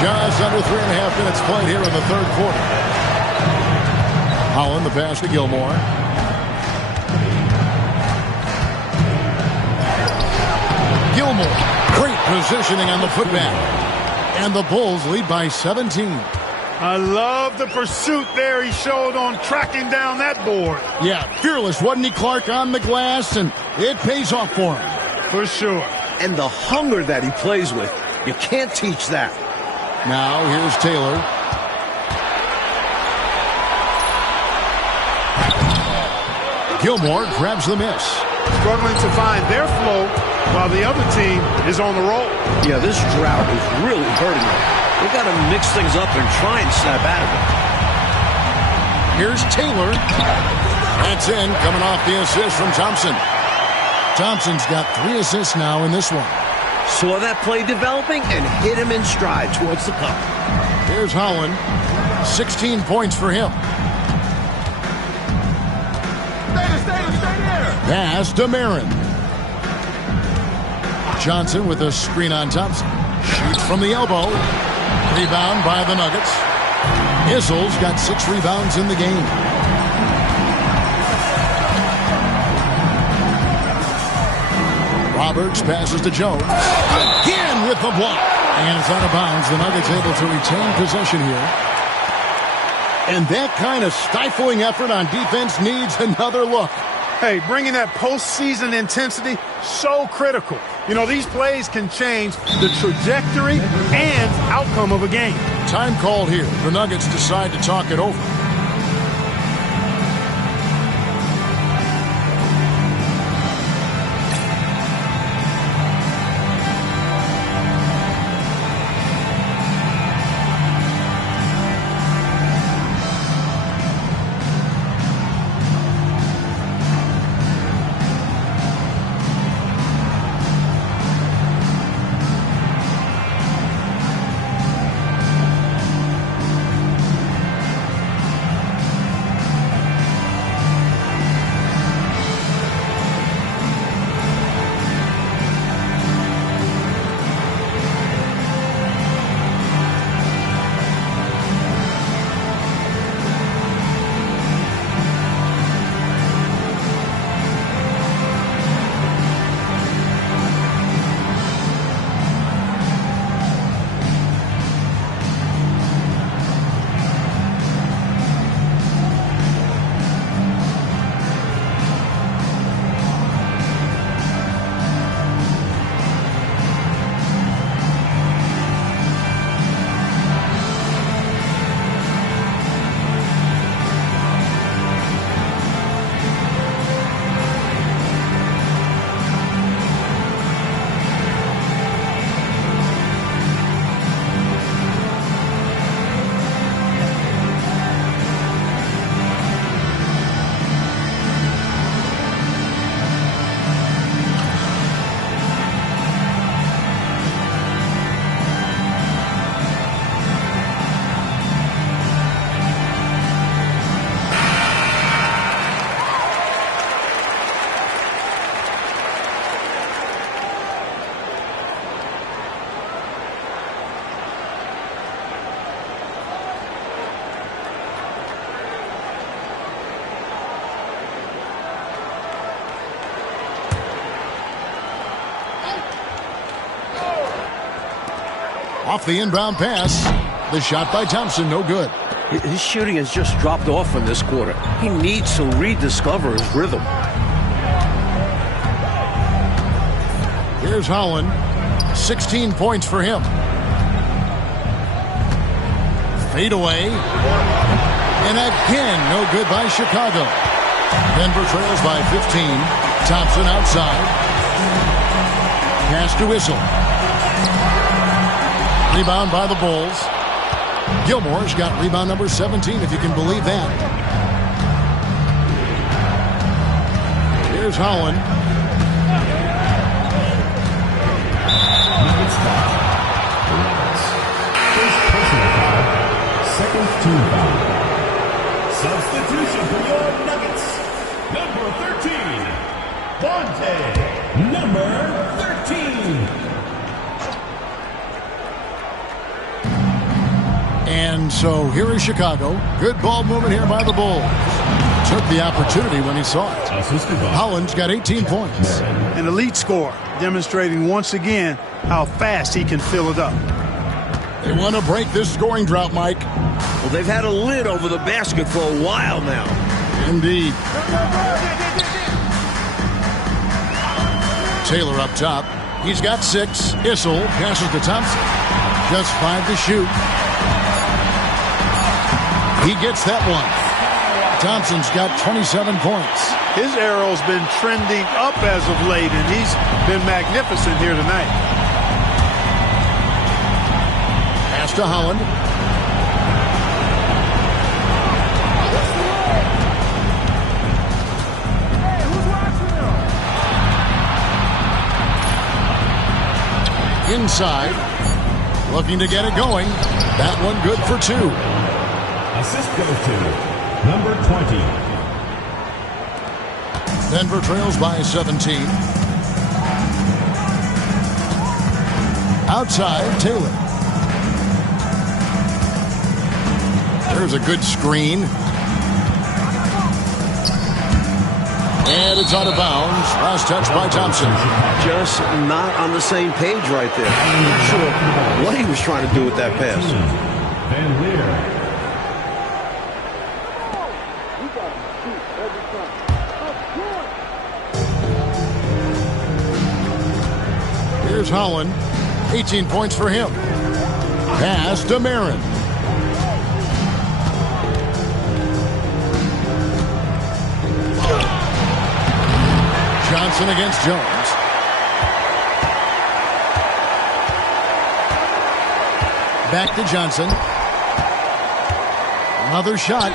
Just under 3.5 minutes played here in the third quarter. Holland the pass to Gilmore. Gilmore. Great positioning on the putback. And the Bulls lead by 17. I love the pursuit there he showed on tracking down that board. Yeah, fearless, wasn't he, Clark, on the glass, and it pays off for him. For sure. And the hunger that he plays with, you can't teach that. Now here's Taylor. Gilmore grabs the miss. Struggling to find their flow while the other team is on the roll. Yeah, this drought is really hurting them. They've got to mix things up and try and snap out of it. Here's Taylor. That's in, coming off the assist from Thompson. Thompson's got 3 assists now in this one. Saw that play developing and hit him in stride towards the cup. Here's Holland. 16 points for him. Stay there. Pass to Marin. Johnson with a screen on Thompson. Shoots from the elbow. Rebound by the Nuggets. Izzel's got 6 rebounds in the game. Roberts passes to Jones. Again with the block. And it's out of bounds. The Nuggets able to retain possession here. And that kind of stifling effort on defense needs another look. Hey, bringing that postseason intensity, so critical. You know, these plays can change the trajectory and outcome of a game. Time called here. The Nuggets decide to talk it over. Off the inbound pass. The shot by Thompson, no good. His shooting has just dropped off in this quarter. He needs to rediscover his rhythm. Here's Holland. 16 points for him. Fade away. And again, no good by Chicago. Denver trails by 15. Thompson outside. Pass to Whistle. Rebound by the Bulls. Gilmore's got rebound number 17, if you can believe that. Here's Holland. First personal foul, second team foul. Substitution for your Nuggets. Number 13, Bonte. Number 13. And so here is Chicago. Good ball movement here by the Bulls. Took the opportunity when he saw it. Holland's got 18 points. An elite scorer, demonstrating once again how fast he can fill it up. They want to break this scoring drought, Mike. Well, they've had a lid over the basket for a while now. Indeed. Taylor up top. He's got 6. Issel passes to Thompson. Just 5 to shoot. He gets that one. Thompson's got 27 points. His arrow's been trending up as of late, and he's been magnificent here tonight. Pass to Holland. Inside. Looking to get it going. That one good for 2. Assist goes to number 20. Denver trails by 17. Outside, Taylor. There's a good screen. And it's out of bounds. Last touch by Thompson. Just not on the same page right there. I'm not sure what he was trying to do with that pass. Van Leer. Here's Holland. 18 points for him. Pass to Marin. Johnson against Jones. Back to Johnson. Another shot.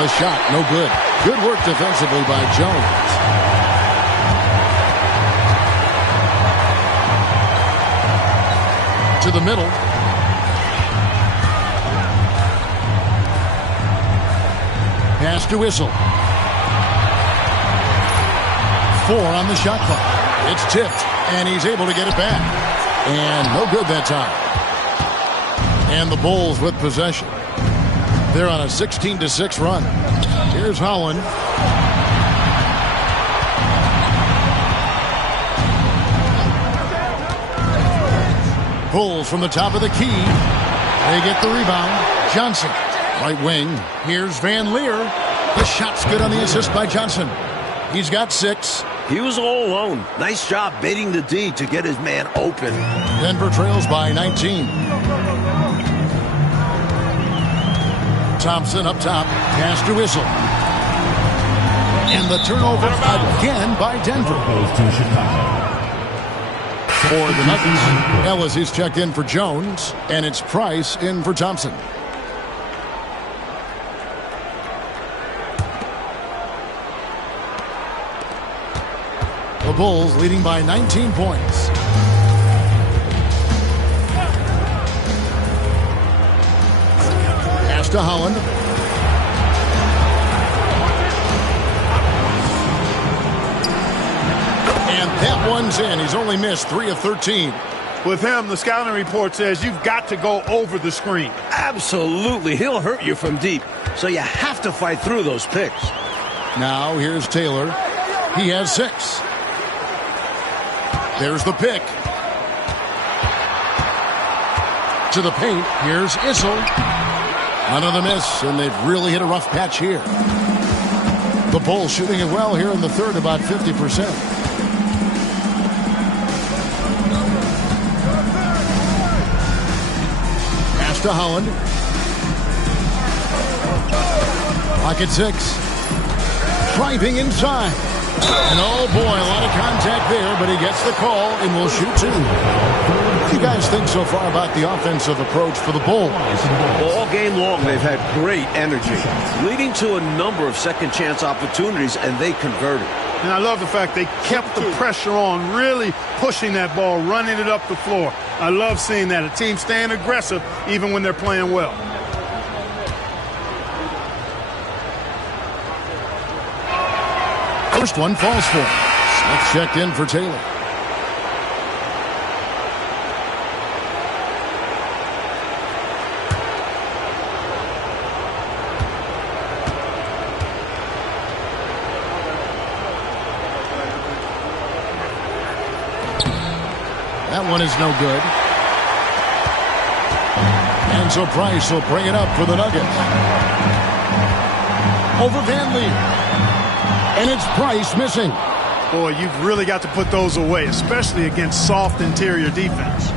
The shot, no good. Good work defensively by Jones. To the middle. Pass to Whistle. 4 on the shot clock. It's tipped, and he's able to get it back. And no good that time. And the Bulls with possession. They're on a 16-6 run. Here's Holland. Bulls from the top of the key. They get the rebound. Johnson, right wing. Here's Van Leer. The shot's good on the assist by Johnson. He's got 6. He was all alone. Nice job baiting the D to get his man open. Denver trails by 19. Thompson up top. Pass to Whistle. And the turnover again by Denver. For the Nuggets, Ellis is checked in for Jones, and it's Price in for Thompson. The Bulls leading by 19 points. Pass to Holland. And that one's in. He's only missed 3 of 13. With him, the scouting report says you've got to go over the screen. Absolutely. He'll hurt you from deep. So you have to fight through those picks. Now here's Taylor. He has 6. There's the pick. To the paint. Here's Issel. Another miss, and they've really hit a rough patch here. The Bulls shooting it well here in the third, about 50%. Pass to Holland. Clock at 6. Driving inside. And oh boy, a lot of contact there, but he gets the call and will shoot 2. What do you guys think so far about the offensive approach for the Bulls? All game long, they've had great energy, leading to a number of second chance opportunities, and they converted. And I love the fact they kept the pressure on, really pushing that ball, running it up the floor. I love seeing that. A team staying aggressive even when they're playing well. First one falls for him. Smith checked in for Taylor. That one is no good. And so Price will bring it up for the Nuggets. Over Van Leer. And it's Price missing. Boy, you've really got to put those away, especially against soft interior defense.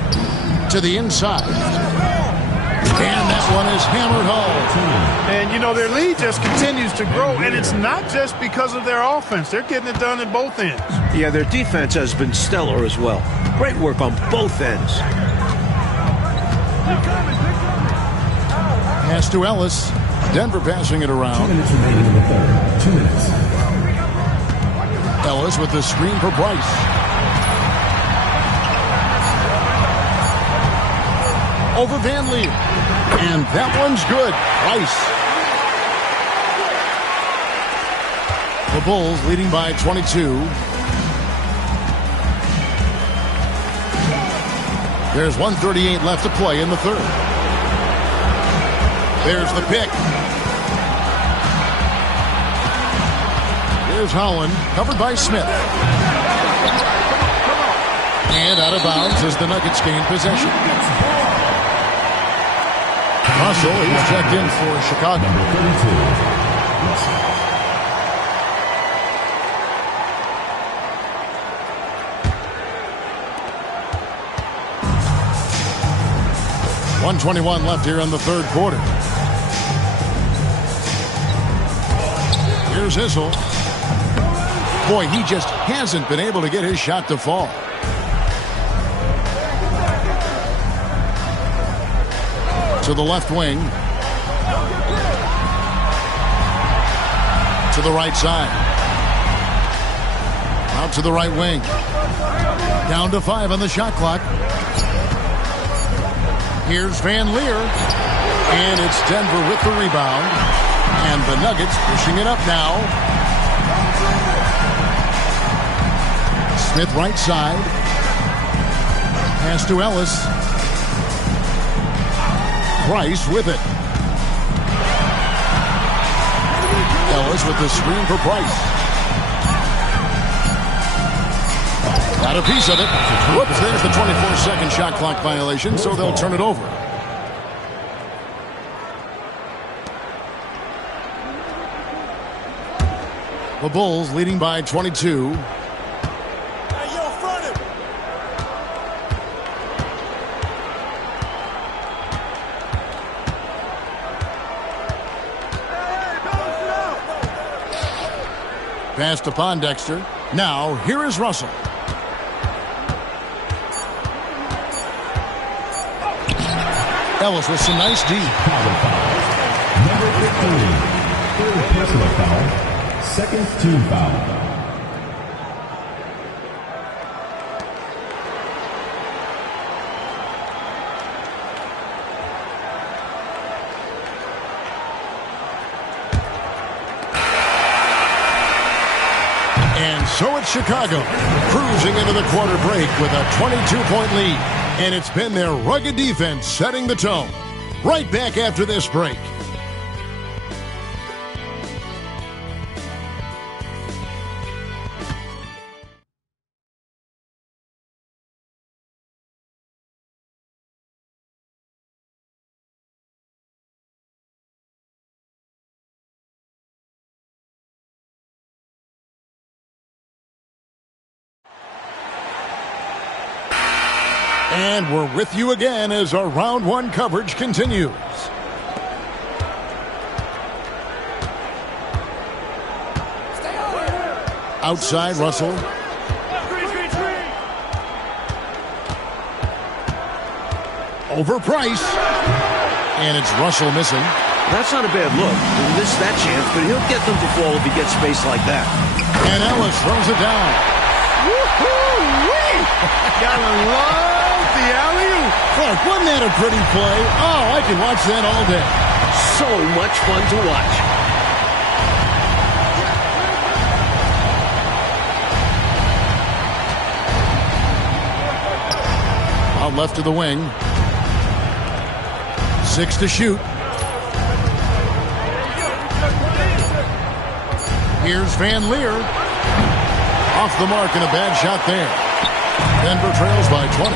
To the inside. And that one is hammered home. And, you know, their lead just continues to grow, and it's not just because of their offense. They're getting it done at both ends. Yeah, their defense has been stellar as well. Great work on both ends. Pass to Ellis. Denver passing it around. 2 minutes remaining in the third. 2 minutes. Ellis with the screen for Price. Over Van Leer. And that one's good. Price. The Bulls leading by 22. There's 1:38 left to play in the third. There's the pick. Here's Howland, covered by Smith. And out of bounds as the Nuggets gain possession. Russell is checked in for Chicago. Number 32. Russell. 1:21 left here in the third quarter. Here's Issel. Boy, he just hasn't been able to get his shot to fall. To the left wing. To the right side. Out to the right wing. Down to 5 on the shot clock. Here's Van Leer. And it's Denver with the rebound. And the Nuggets pushing it up now. Smith right side. Pass to Ellis. Price with it. Ellis with the screen for Price. Got a piece of it. Whoops, there's the 24-second shot clock violation, so they'll turn it over. The Bulls leading by 22. Pass to Pondexter. Now, here is Russell. Ellis with some nice D. Number 15. Third personal foul. Second team foul. And so it's Chicago, cruising into the quarter break with a 22-point lead. And it's been their rugged defense setting the tone. Right back after this break. And we're with you again as our round one coverage continues. Outside Russell. Over Price. And it's Russell missing. That's not a bad look. He'll miss that chance, but he'll get them to fall if he gets space like that. And Ellis throws it down. Woo-hoo-wee! Gotta love the alley-oop. Clark, wasn't that a pretty play? Oh, I can watch that all day. So much fun to watch. Out left to the wing. 6 to shoot. Here's Van Leer. Off the mark and a bad shot there. Denver trails by 20.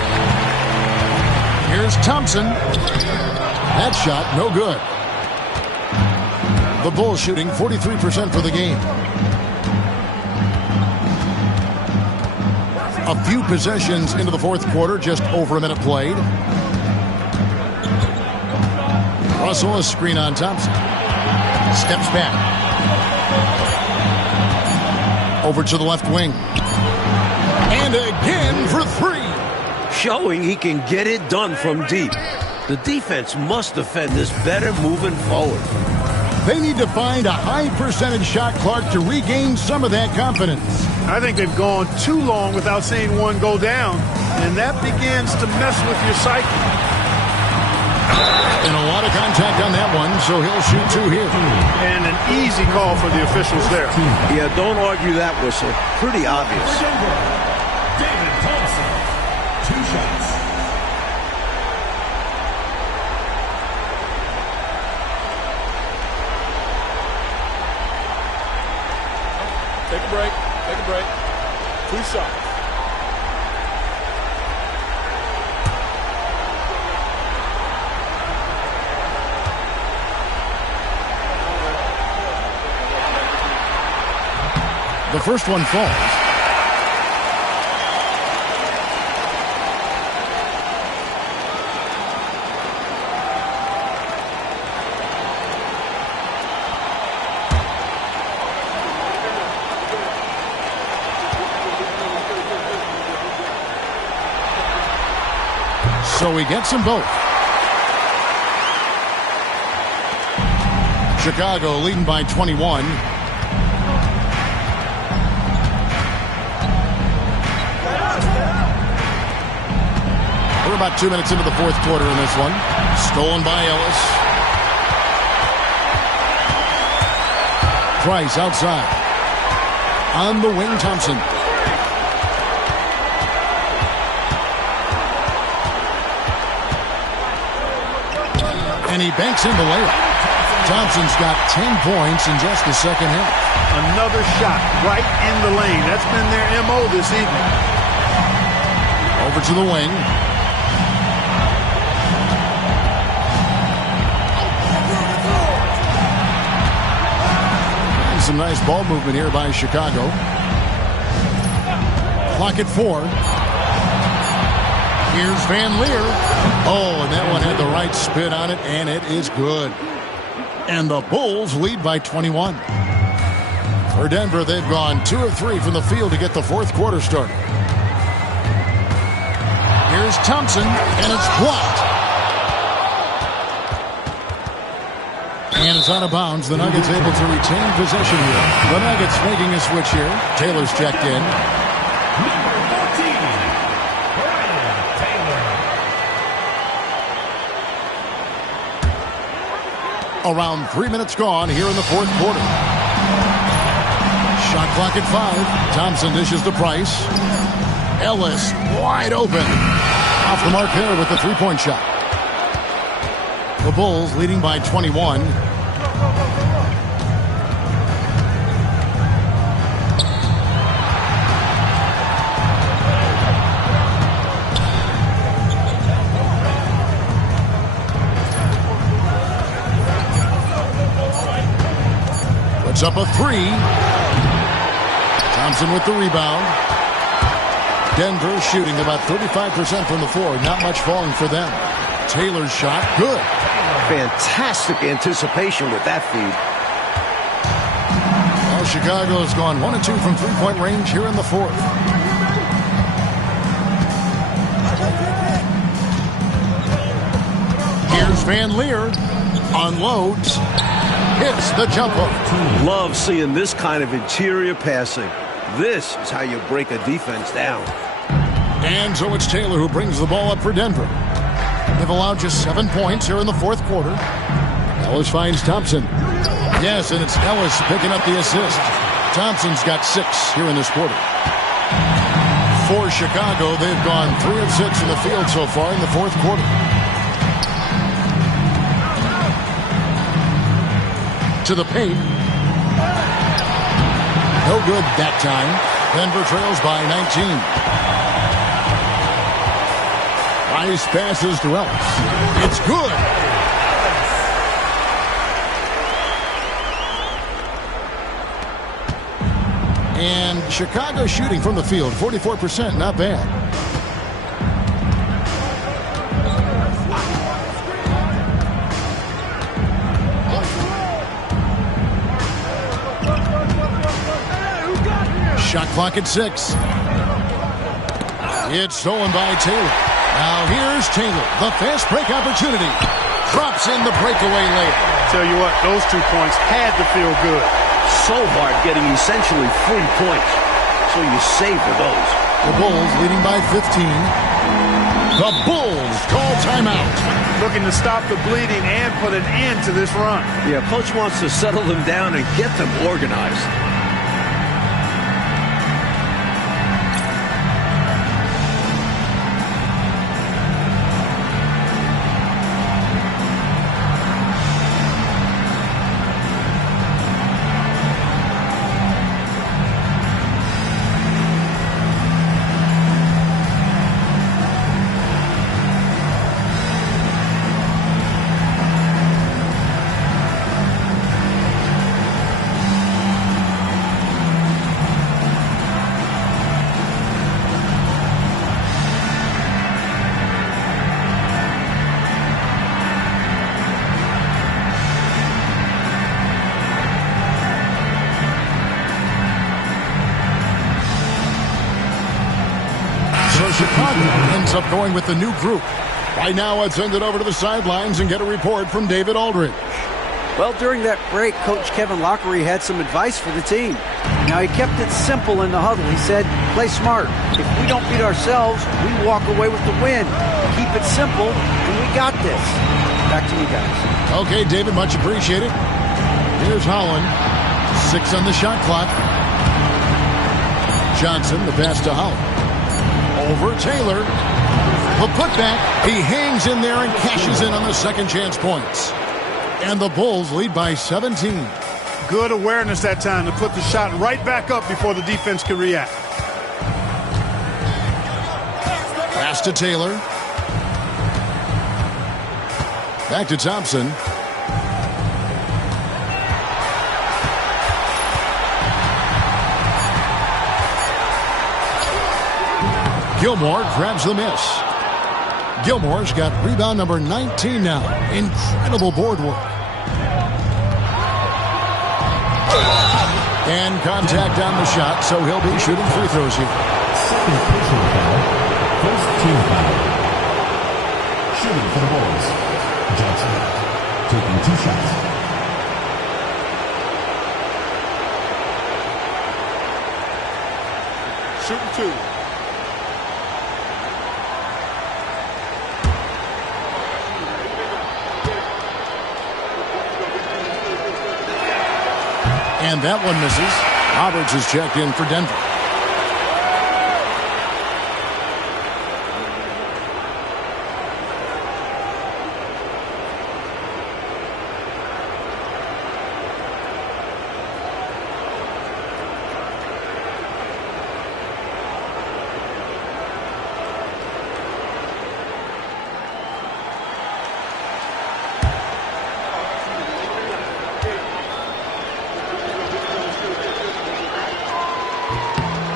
Here's Thompson. That shot, no good. The Bulls shooting 43% for the game. A few possessions into the fourth quarter, just over a minute played. Russell, a screen on Thompson. Steps back. Over to the left wing. And again for 3. Showing he can get it done from deep. The defense must defend this better moving forward. They need to find a high percentage shot, Clark, to regain some of that confidence. I think they've gone too long without seeing one go down, and that begins to mess with your psyche. And a lot of contact on that one, so he'll shoot 2 here. And an easy call for the officials there. Yeah, don't argue that whistle. Pretty obvious. David Thompson, 2 shots. Take a break. Take a break. 2 shots. The first one falls. So he gets them both. Chicago leading by 21. We're about 2 minutes into the fourth quarter in this one. Stolen by Ellis. Price outside. On the wing, Thompson. And he banks in the layup. Thompson's got 10 points in just the second half. Another shot right in the lane. That's been their MO this evening. Over to the wing. And some nice ball movement here by Chicago. Clock at 4. Here's Van Leer. Oh, and that one had the right spin on it, and it is good. And the Bulls lead by 21. For Denver, they've gone 2 of 3 from the field to get the fourth quarter started. Here's Thompson, and it's blocked. And it's out of bounds. The Nuggets able to retain possession here. The Nuggets making a switch here. Taylor's checked in. Around 3 minutes gone here in the fourth quarter. Shot clock at 5. Thompson dishes to Price. Ellis wide open. Off the mark there with the three-point shot. The Bulls leading by 21. Puts up a 3. Thompson with the rebound. Denver shooting about 35% from the floor. Not much falling for them. Taylor's shot, good. Fantastic anticipation with that feed. Well, Chicago has gone 1 of 2 from three-point range here in the fourth. Here's Van Leer. Unloads. Hits the jumper. Love seeing this kind of interior passing. This is how you break a defense down. And so it's Taylor who brings the ball up for Denver. They've allowed just 7 points here in the fourth quarter. Ellis finds Thompson. Yes, and it's Ellis picking up the assist. Thompson's got 6 here in this quarter. For Chicago, they've gone 3 of 6 from the field so far in the fourth quarter. To the paint. No good that time. Denver trails by 19. Nice passes to Ellis. It's good. And Chicago shooting from the field, 44%, not bad. Shot clock at 6. It's stolen by Taylor. Now here's Taylor. The fast break opportunity. Drops in the breakaway layup. Tell you what, those 2 points had to feel good. So hard getting essentially free points. So you savor those. The Bulls leading by 15. The Bulls call timeout. Looking to stop the bleeding and put an end to this run. Yeah, coach wants to settle them down and get them organized. So Chicago ends up going with the new group. Right now, let's send it over to the sidelines and get a report from David Aldridge. Well, during that break, Coach Kevin Lockery had some advice for the team. Now, he kept it simple in the huddle. He said, play smart. If we don't beat ourselves, we walk away with the win. Keep it simple, and we got this. Back to you guys. Okay, David, much appreciated. Here's Holland. 6 on the shot clock. Johnson, the pass to Holland. Over Taylor. The putback. He hangs in there and cashes in on the second chance points. And the Bulls lead by 17. Good awareness that time to put the shot right back up before the defense could react. Pass to Taylor. Back to Thompson. Gilmore grabs the miss. Gilmore's got rebound number 19 now. Incredible board work. And contact on the shot, so he'll be shooting free throws here. Second personal foul. First team foul. Shooting for the Bulls. Johnson taking 2 shots. Shooting 2. And that one misses. Roberts is checked in for Denver.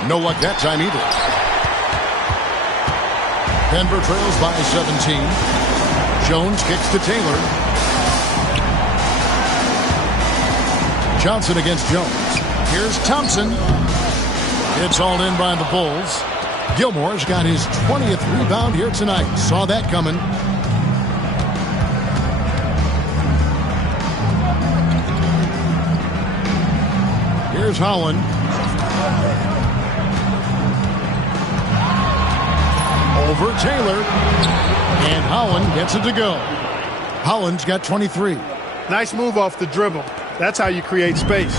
No luck that time either. Denver trails by 17. Jones kicks to Taylor. Johnson against Jones. Here's Thompson. It's all in by the Bulls. Gilmore's got his 20th rebound here tonight. Saw that coming. Here's Holland. Over Taylor. And Holland gets it to go. Holland's got 23. Nice move off the dribble. That's how you create space.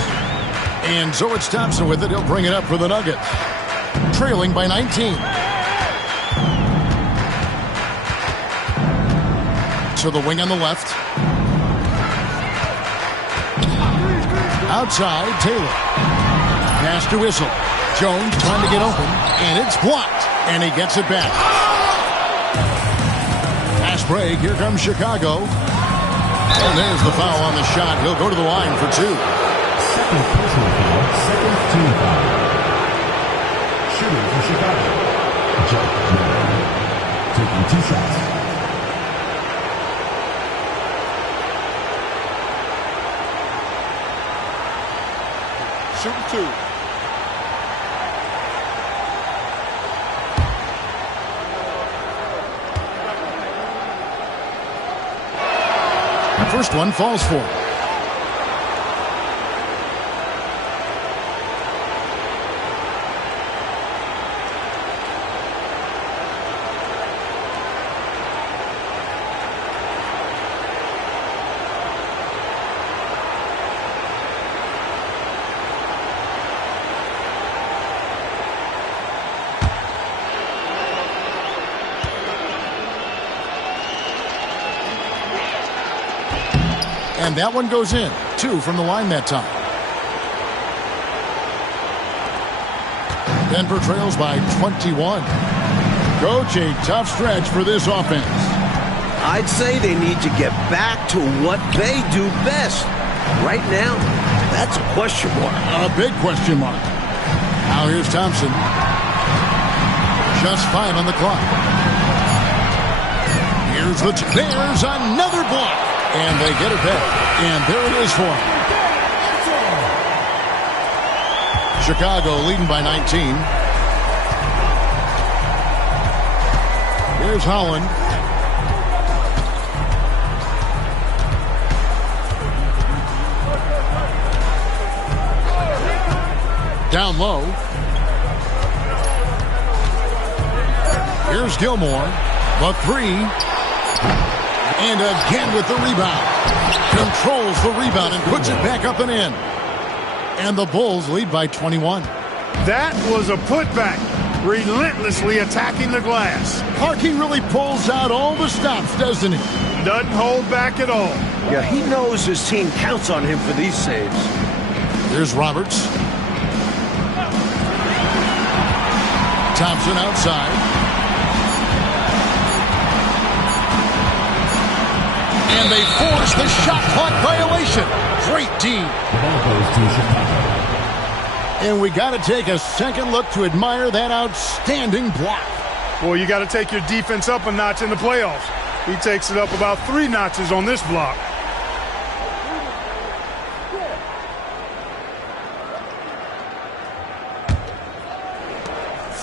And so it's Thompson with it. He'll bring it up for the Nuggets. Trailing by 19. To the wing on the left. Outside, Taylor. Pass to Whistle. Jones trying to get open. And it's blocked. And he gets it back. Pass break. Here comes Chicago. And there's the foul on the shot. He'll go to the line for 2. Second personal foul. Second team foul. Shooting for Chicago. Jack Miller taking 2 shots. Shooting 2. The first one falls for. And that one goes in. 2 from the line that time. Denver trails by 21. Coach, a tough stretch for this offense. I'd say they need to get back to what they do best. Right now, that's a question mark. A big question mark. Now here's Thompson. Just 5 on the clock. There's another block. And they get it back. And there it is for them. Chicago leading by 19. Here's Holland. Down low. Here's Gilmore. The 3. And again with the rebound. Controls the rebound and puts it back up and in. And the Bulls lead by 21. That was a putback. Relentlessly attacking the glass. Parkey really pulls out all the stops, doesn't he? Doesn't hold back at all. Yeah, he knows his team counts on him for these saves. Here's Roberts. Thompson outside. And they force the shot clock violation. Great D. The ball goes to Chicago. And we got to take a second look to admire that outstanding block. Well, you got to take your defense up a notch in the playoffs. He takes it up about 3 notches on this block.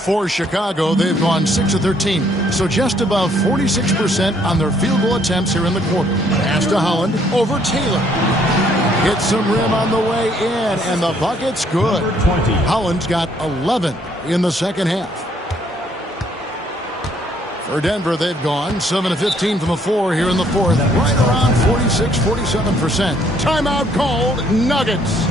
For Chicago, they've gone 6 of 13, so just about 46% on their field goal attempts here in the quarter. Pass to Holland over Taylor. Hits some rim on the way in, and the bucket's good. Number 20. Holland's got 11 in the second half. For Denver, they've gone 7 of 15 from the floor here in the fourth, right around 46-47%. Timeout called, Nuggets.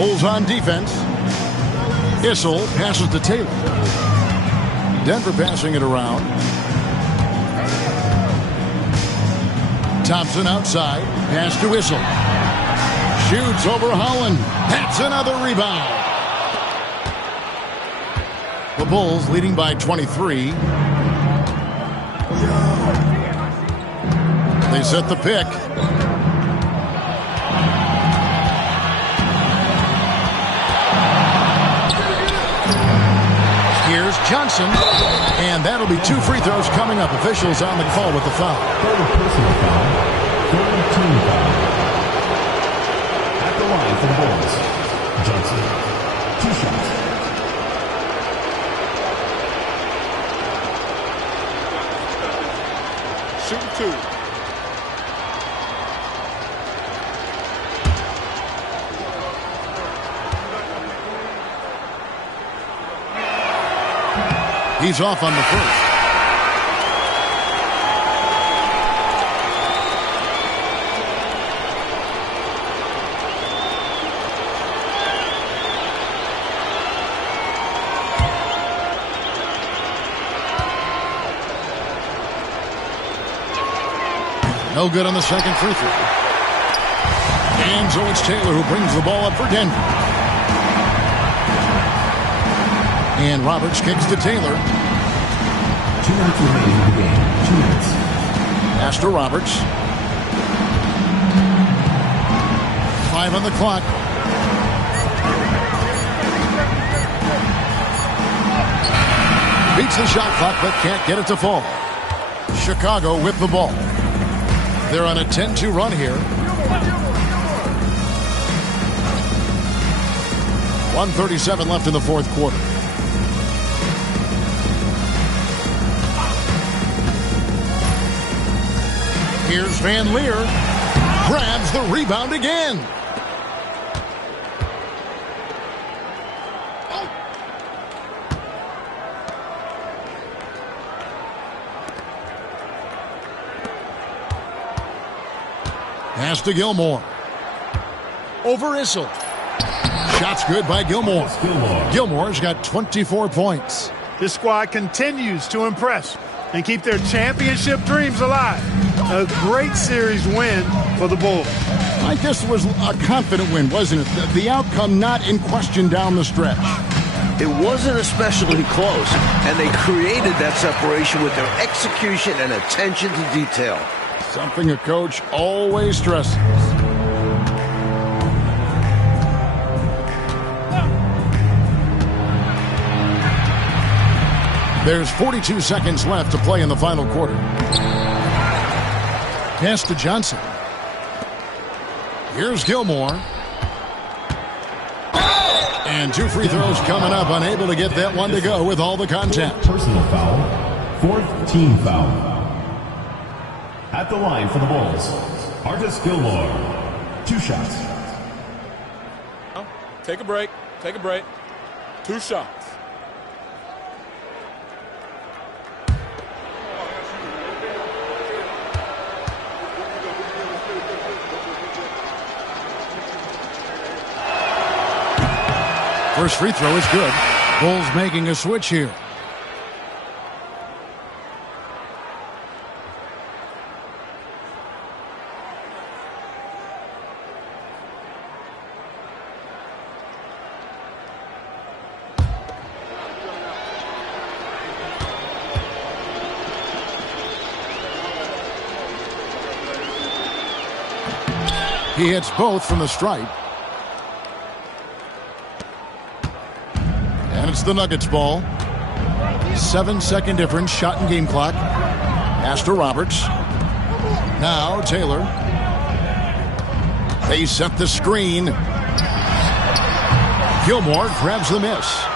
Bulls on defense. Issel passes to Taylor. Denver passing it around. Thompson outside. Pass to Issel. Shoots over Holland. That's another rebound. The Bulls leading by 23. They set the pick. Johnson. And that'll be 2 free throws coming up. Officials on the call with the foul. Third personal foul. Third team foul. At the line for the Bulls. Johnson. 2 shots. Shooting 2. He's off on the first. No good on the second free throw. And so it's Taylor who brings the ball up for Denver. And Roberts kicks to Taylor. 2 minutes remaining in the game. 2 minutes. Pass to Roberts. 5 on the clock. Beats the shot clock but can't get it to fall. Chicago with the ball. They're on a 10-2 run here. 1:37 left in the fourth quarter. Here's Van Leer. Grabs the rebound again. Pass to Gilmore. Over Issel. Shot's good by Gilmore. Gilmore's got 24 points. This squad continues to impress and keep their championship dreams alive. A great series win for the Bulls. I guess it was a confident win, wasn't it? The outcome not in question down the stretch. It wasn't especially close, and they created that separation with their execution and attention to detail. Something a coach always stresses. There's 42 seconds left to play in the final quarter. Pass to Johnson. Here's Gilmore. And 2 free throws coming up. Unable to get that one to go with all the contact. Personal foul. 4th team foul. At the line for the Bulls, Artis Gilmore. 2 shots. Take a break. Take a break. 2 shots. First free throw is good. Bulls making a switch here. He hits both from the stripe. And it's the Nuggets ball. 7-second difference, shot and game clock. Pass to Roberts. Now Taylor. They set the screen. Gilmore grabs the miss.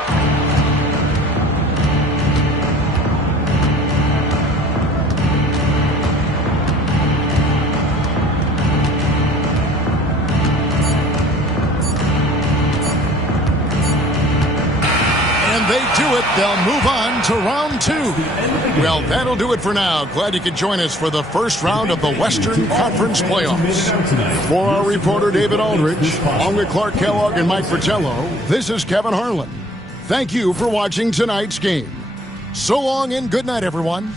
They do it. They'll move on to round 2. Well, that'll do it for now. Glad you could join us for the first round of the Western Conference Playoffs. For our reporter, David Aldridge, along with Clark Kellogg and Mike Fratello, this is Kevin Harlan. Thank you for watching tonight's game. So long and good night, everyone.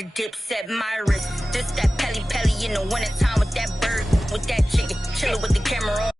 the dip set my wrist. This that Pelly Pelly in the wintertime with that bird, with that chicken, chillin' with the camera on.